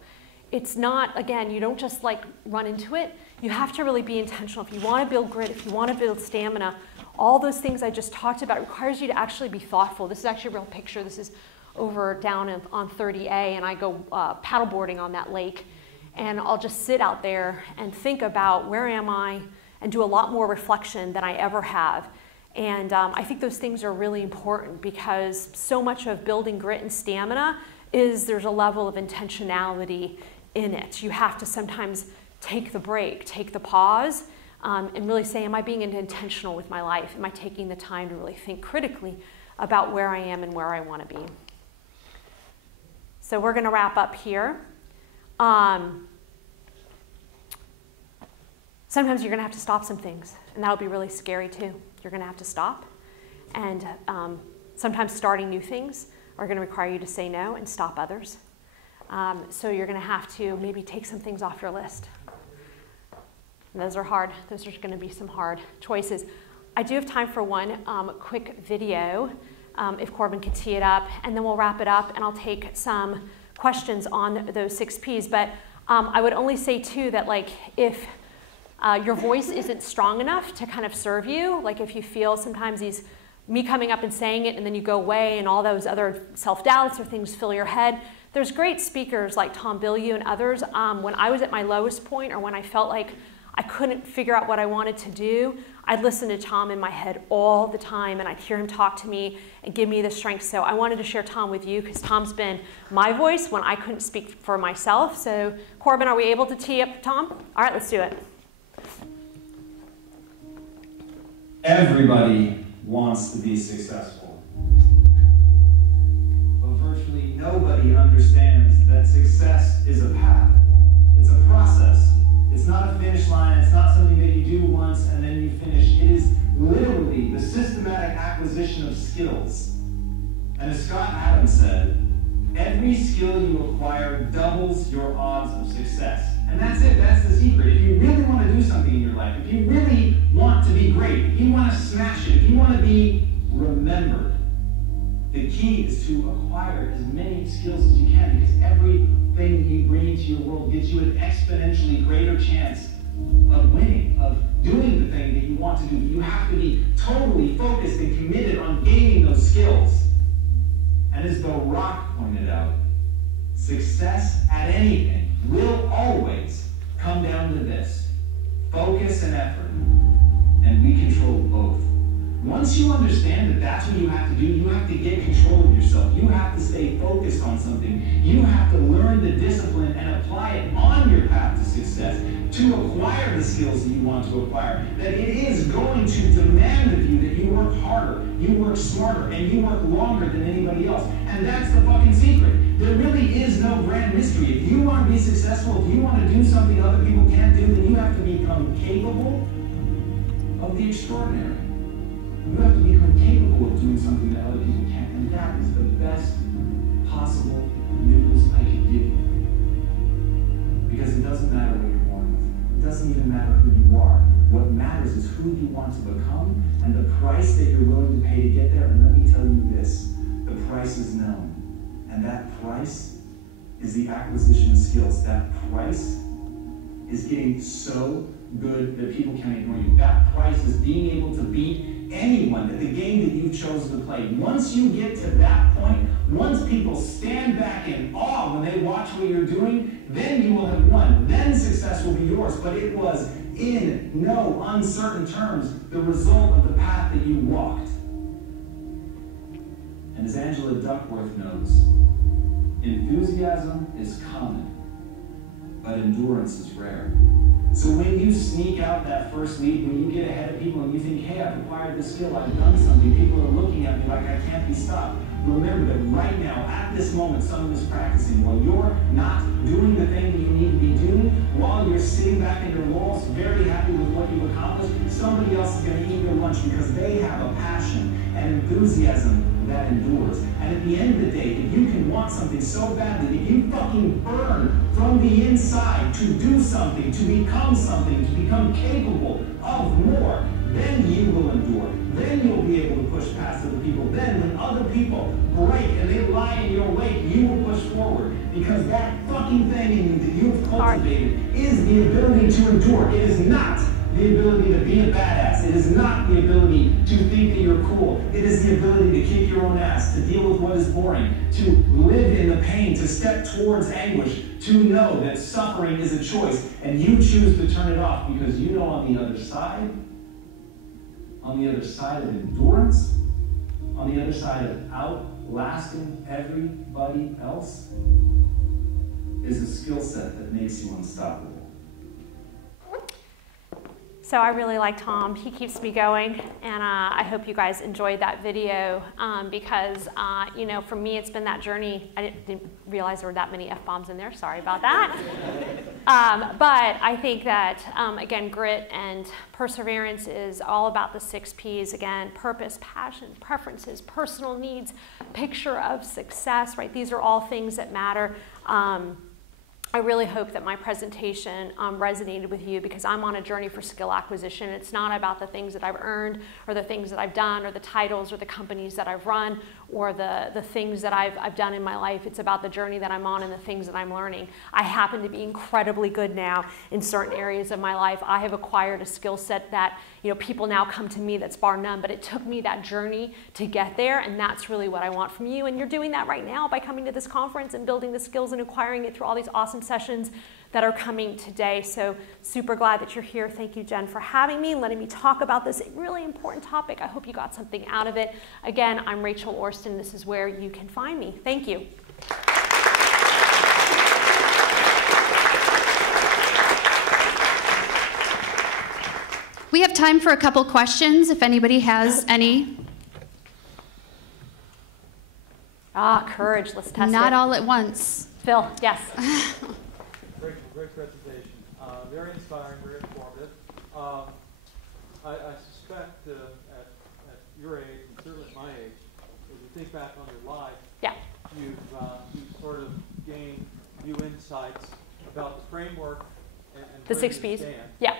It's not, again, you don't just like run into it. You have to really be intentional. If you want to build grit, if you want to build stamina, all those things I just talked about requires you to actually be thoughtful. This is actually a real picture. This is over down on 30A, and I go paddleboarding on that lake. And I'll just sit out there and think about where am I and do a lot more reflection than I ever have. And I think those things are really important because so much of building grit and stamina is there's a level of intentionality in it. You have to sometimes take the break, take the pause, and really say, am I being intentional with my life? Am I taking the time to really think critically about where I am and where I want to be? So we're going to wrap up here. Sometimes you're going to have to stop some things, and that'll be really scary too. You're going to have to stop, and sometimes starting new things are going to require you to say no and stop others. So you're going to have to maybe take some things off your list. And those are hard. Those are going to be some hard choices. I do have time for one quick video, if Corbin could tee it up, and then we'll wrap it up, and I'll take some questions on those 6 Ps. But I would only say, too, that like if your voice isn't strong enough to kind of serve you, like if you feel sometimes me coming up and saying it, and then you go away, and all those other self-doubts or things fill your head, There's great speakers like Tom Bilyeu and others. When I was at my lowest point, or when I felt like I couldn't figure out what I wanted to do, I'd listen to Tom in my head all the time, and I'd hear him talk to me and give me the strength. So I wanted to share Tom with you because Tom's been my voice when I couldn't speak for myself. So Corbin, are we able to tee up Tom? All right, let's do it. Everybody wants to be successful, but virtually nobody understands that success is a path. It's a process. It's not a finish line. It's not something that you do once and then you finish. It is literally the systematic acquisition of skills. And as Scott Adams said, every skill you acquire doubles your odds of success. And that's it. That's the secret. If you really want to do something in your life, if you really want to be great, if you want to smash it, if you want to be remembered, the key is to acquire as many skills as you can, because everything you bring into your world gives you an exponentially greater chance of winning, of doing the thing that you want to do. You have to be totally focused and committed on gaining those skills. And as The Rock pointed out, success at anything will always come down to this: focus and effort. And we control both. Once you understand that that's what you have to do, you have to get control of yourself. You have to stay focused on something. You have to learn the discipline and apply it on your path to success to acquire the skills that you want to acquire. That it is going to demand of you that you work harder, you work smarter, and you work longer than anybody else. And that's the fucking secret. There really is no grand mystery. If you want to be successful, if you want to do something other people can't do, then you have to become capable of the extraordinary. You have to become capable of doing something that other people can't, and that is the best possible news I could give you. Because it doesn't matter what you're born with. It doesn't even matter who you are. What matters is who you want to become and the price that you're willing to pay to get there. And let me tell you this, the price is known. And that price is the acquisition of skills. That price is getting so good that people can't ignore you. That price is being able to beat anyone at the game that you've chosen to play. Once you get to that point, once people stand back in awe when they watch what you're doing, then you will have won. Then success will be yours. But it was, in no uncertain terms, the result of the path that you walked. And as Angela Duckworth knows, enthusiasm is common, but endurance is rare. So when you sneak out that first lead, when you get ahead of people and you think, hey, I've acquired this skill, I've done something, people are looking at me like I can't be stopped. Remember that right now, at this moment, someone is practicing. While you're not doing the thing that you need to be doing, while you're sitting back in your laurels, very happy with what you've accomplished, somebody else is going to eat your lunch because they have a passion and enthusiasm that endures. And at the end of the day, if you can want something so badly, if you fucking burn from the inside to do something, to become something, to become capable of more, then you will endure. Then you'll be able to push past other people. Then when other people break and they lie in your wake, you will push forward. Because that fucking thing in you that you've cultivated is the ability to endure. It is not the ability to be a badass. It is not the ability to think that you're cool. It is the ability to kick your own ass, to deal with what is boring, to live in the pain, to step towards anguish, to know that suffering is a choice, and you choose to turn it off because you know on the other side of endurance, on the other side of outlasting everybody else, is a skill set that makes you unstoppable. So I really like Tom. He keeps me going, and I hope you guys enjoyed that video because, you know, for me, it's been that journey. I didn't realize there were that many F-bombs in there. Sorry about that. But I think that, again, grit and perseverance is all about the 6 Ps. Again, purpose, passion, preferences, personal needs, picture of success, right? These are all things that matter. I really hope that my presentation resonated with you because I'm on a journey for skill acquisition. It's not about the things that I've earned or the things that I've done or the titles or the companies that I've run or the things that I've done in my life. It's about the journey that I'm on and the things that I'm learning. I happen to be incredibly good now in certain areas of my life. I have acquired a skill set that, you know, people now come to me that's bar none, but it took me that journey to get there, and that's really what I want from you. And you're doing that right now by coming to this conference and building the skills and acquiring it through all these awesome sessions that are coming today. So super glad that you're here. Thank you, Jen, for having me and letting me talk about this really important topic. I hope you got something out of it. Again, I'm Rachel Orston. This is where you can find me. Thank you. We have time for a couple questions if anybody has any. Courage. Let's test it. Not all at once. Phil, yes. Great presentation. Very inspiring, very informative. I suspect at your age, and certainly at my age, as you think back on your life, Yeah. you've sort of gained new insights about the framework and The where 6 you Ps. stand. Yeah.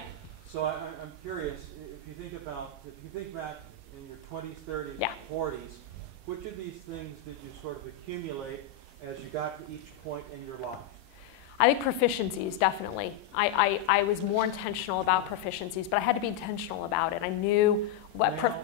So I'm curious, if you think back in your 20s, 30s, Yeah. 40s, which of these things did you sort of accumulate as you got to each point in your life? I think proficiencies, definitely. I was more intentional about proficiencies, but I had to be intentional about it. I knew what... Now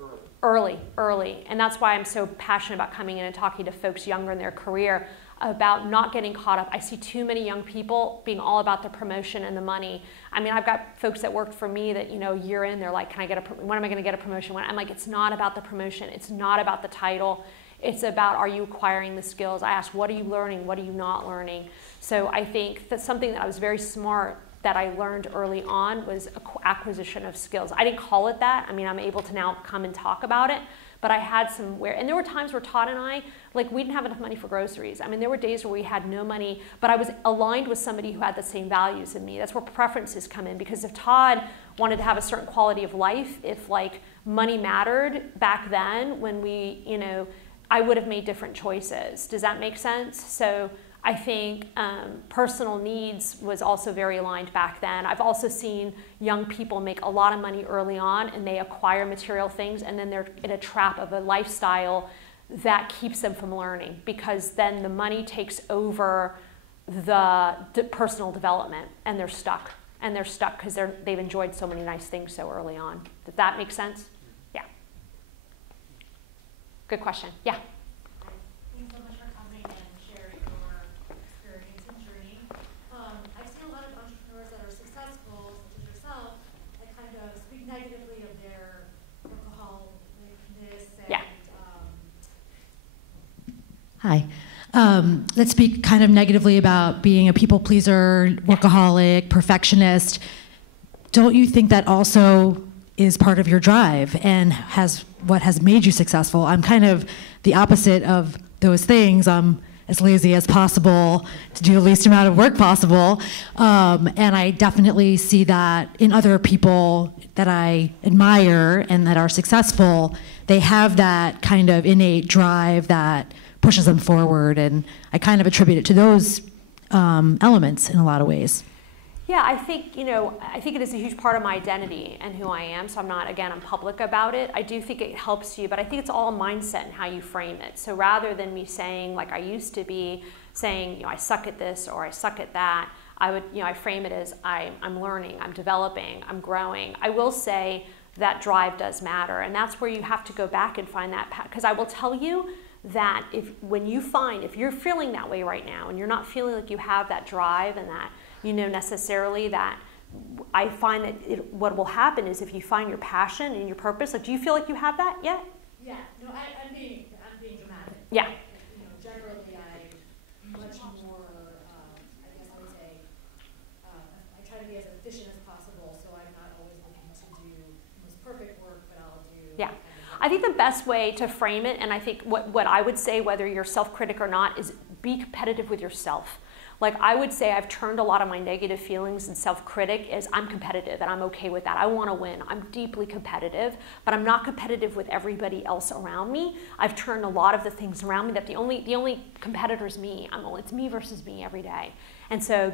or early? Early. And that's why I'm so passionate about coming in and talking to folks younger in their career about not getting caught up. I see too many young people being all about the promotion and the money. I mean, I've got folks that worked for me that, you know, a year in, they're like, when am I going to get a promotion? I'm like, it's not about the promotion. It's not about the title. It's about, are you acquiring the skills? I ask, what are you learning? What are you not learning? So I think that's something that I was very smart that I learned early on was acquisition of skills. I didn't call it that. I mean, I'm able to now come and talk about it, but I had and there were times where Todd and I, like, we didn't have enough money for groceries. I mean, there were days where we had no money, but I was aligned with somebody who had the same values as me. That's where preferences come in, because if Todd wanted to have a certain quality of life, if like money mattered back then when we, you know, I would have made different choices. Does that make sense? So I think personal needs was also very aligned back then. I've also seen young people make a lot of money early on and they acquire material things, and then they're in a trap of a lifestyle that keeps them from learning, because then the money takes over the personal development and they're stuck. And they're stuck because they've enjoyed so many nice things so early on. Does that make sense? Yeah. Good question. Yeah. Thanks so much for coming and sharing your experience and journey. I've seen a lot of entrepreneurs that are successful, such as yourself, that kind of speak negatively of their workaholicness and Yeah. Hi. Let's speak kind of negatively about being a people pleaser, workaholic, perfectionist. Don't you think that also is part of your drive and what has made you successful? I'm kind of the opposite of those things. I'm as lazy as possible to do the least amount of work possible. And I definitely see that in other people that I admire and that are successful. They have that kind of innate drive that pushes them forward, and I kind of attribute it to those elements in a lot of ways. Yeah, I think it is a huge part of my identity and who I am, so I'm public about it. I do think it helps you, but I think it's all mindset and how you frame it. So rather than me saying, like I used to be, saying, I suck at this or I suck at that, I frame it as I'm learning, I'm developing, I'm growing. I will say that drive does matter, and that's where you have to go back and find that, because I will tell you that if you're feeling that way right now and you're not feeling like you have that drive and that, necessarily that, I find that what will happen is if you find your passion and your purpose, like, do you feel like you have that yet? yeah, no, I'm being dramatic. Yeah. Generally I'm much more, I guess I would say, I try to be as efficient as possible, so I'm not always looking to do the most perfect work, but I'll do. Yeah. I think the best way to frame it, and I think what I would say, whether you're self-critic or not, is be competitive with yourself. Like, I would say I've turned a lot of my negative feelings and self-critic as I'm competitive, and I'm okay with that. I want to win. I'm deeply competitive, but I'm not competitive with everybody else around me. I've turned a lot of the things around me that the only competitor is me. It's me versus me every day. And so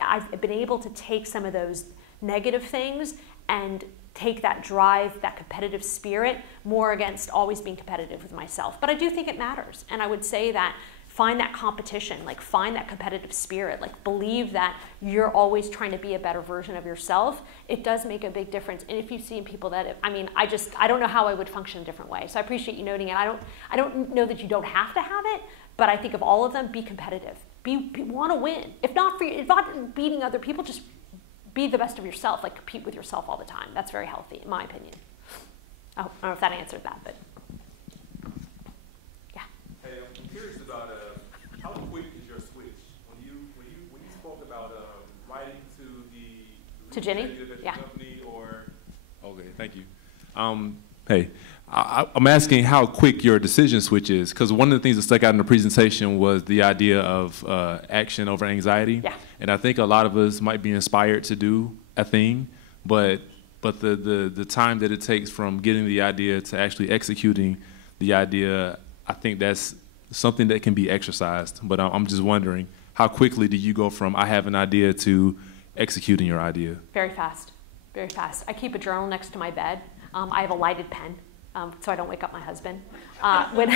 I've been able to take some of those negative things and take that drive, that competitive spirit, more against always being competitive with myself. But I do think it matters. And I would say that find that competition, like find that competitive spirit, like believe that you're always trying to be a better version of yourself. It does make a big difference. And if you see in people that, I mean, I don't know how I would function a different way. So I appreciate you noting it. I don't know that you don't have to have it, but I think of all of them, be competitive. Want to win. If not beating other people, just be the best of yourself, like compete with yourself all the time. That's very healthy, in my opinion. I don't know if that answered that, but yeah. Hey, I'm curious about how quick is your switch? When you spoke about writing to Ginny? executive at the Yeah. company, or okay, thank you. Hey, I'm asking how quick your decision switch is, because one of the things that stuck out in the presentation was the idea of action over anxiety. Yeah. And I think a lot of us might be inspired to do a thing, but the time that it takes from getting the idea to actually executing the idea, I think that's something that can be exercised. But I'm just wondering, how quickly do you go from I have an idea to executing your idea? Very fast, very fast. I keep a journal next to my bed. I have a lighted pen, so I don't wake up my husband. When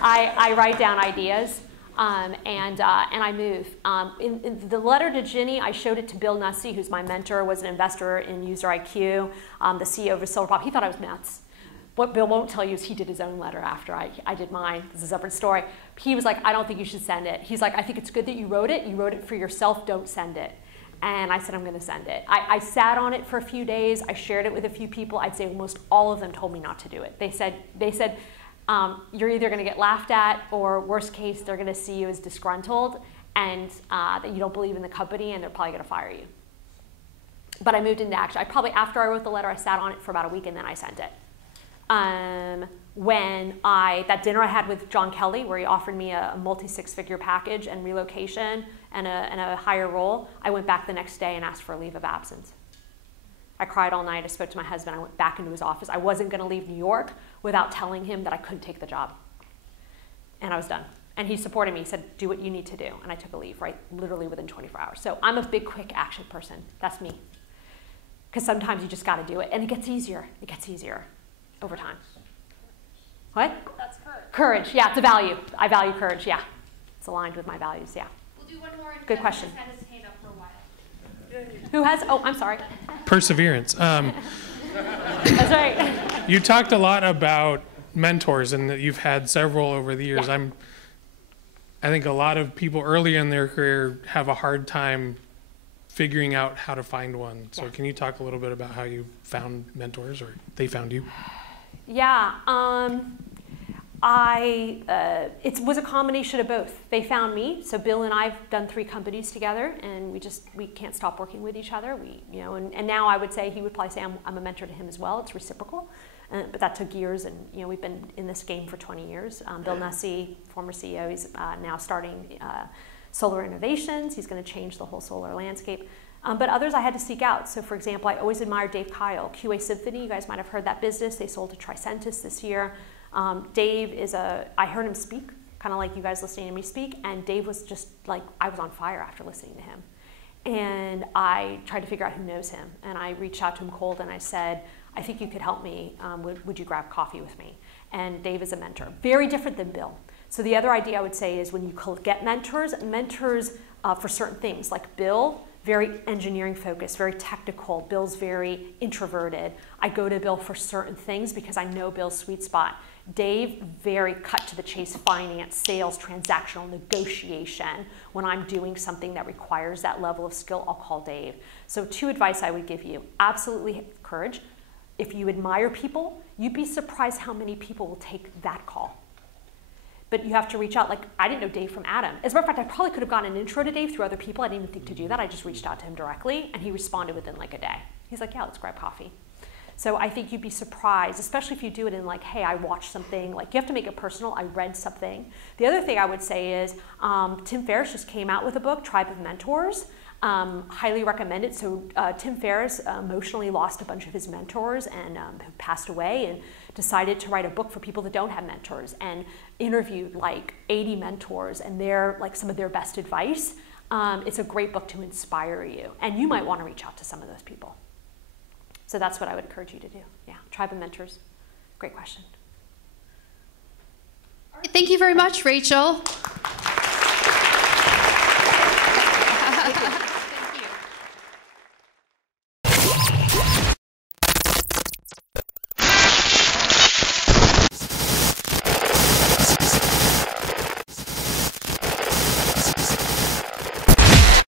I write down ideas, and I move. In the letter to Ginny, I showed it to Bill Nussey, who's my mentor, was an investor in User IQ, the CEO of Silverpop. He thought I was nuts. What Bill won't tell you is he did his own letter after I did mine. This is a separate story. He was like, I don't think you should send it. He's like, I think it's good that you wrote it. You wrote it for yourself. Don't send it. And I said, I'm going to send it. I sat on it for a few days. I shared it with a few people. I'd say almost all of them told me not to do it. They said, you're either going to get laughed at, or worst case, they're going to see you as disgruntled and that you don't believe in the company, and they're probably going to fire you. But I moved into action. After I wrote the letter, I sat on it for about a week, and then I sent it. That dinner I had with John Kelly, where he offered me a multi-six-figure package and relocation and a higher role, I went back the next day and asked for a leave of absence. I cried all night. I spoke to my husband. I went back into his office. I wasn't going to leave New York without telling him that I couldn't take the job. And I was done. And he supported me. He said, do what you need to do. And I took a leave, right, literally within 24 hours. So I'm a big, quick action person. That's me. Because sometimes you just got to do it. And it gets easier. It gets easier over time. What? That's courage. Courage, yeah, it's a value. I value courage, yeah. It's aligned with my values, yeah. We'll do one more. Good question. Had his hand up for a while. Who has? Oh, I'm sorry. Perseverance. That's right. You talked a lot about mentors and that you've had several over the years. Yeah. I think a lot of people early in their career have a hard time figuring out how to find one. So can you talk a little bit about how you found mentors, or they found you? Yeah, it was a combination of both. They found me. So Bill and I've done 3 companies together, and we can't stop working with each other. And now I would say he would probably say I'm a mentor to him as well. It's reciprocal, but that took years, and we've been in this game for 20 years. Bill Nussey, former CEO, he's now starting Solar Innovations. He's going to change the whole solar landscape. But others I had to seek out. So for example, I always admired Dave Kyle, QA Symphony. You guys might have heard that business. They sold to Tricentis this year. Dave I heard him speak, kind of like you guys listening to me speak, and Dave was just like, I was on fire after listening to him. And I tried to figure out who knows him. And I reached out to him cold and I said, I think you could help me. Would you grab coffee with me? And Dave is a mentor. Very different than Bill. So the other idea I would say is when you get mentors for certain things, like Bill, very engineering focused, very technical. Bill's very introverted. I go to Bill for certain things because I know Bill's sweet spot. Dave, very cut to the chase, finance, sales, transactional, negotiation. When I'm doing something that requires that level of skill, I'll call Dave. So 2 advice I would give you. Absolutely courage. If you admire people, you'd be surprised how many people will take that call. But you have to reach out. Like, I didn't know Dave from Adam. As a matter of fact, I probably could have gotten an intro to Dave through other people. I didn't even think to do that. I just reached out to him directly, and he responded within like a day. He's like, yeah, let's grab coffee. So I think you'd be surprised, especially if you do it in like, hey, I watched something. Like, you have to make it personal. I read something. The other thing I would say is Tim Ferriss just came out with a book, Tribe of Mentors. Highly recommend it. So Tim Ferriss emotionally lost a bunch of his mentors and who passed away, and decided to write a book for people that don't have mentors, and interviewed like 80 mentors and some of their best advice. It's a great book to inspire you, and you might want to reach out to some of those people. So that's what I would encourage you to do. Yeah, tribe of mentors. Great question. Thank you very much, Rachel.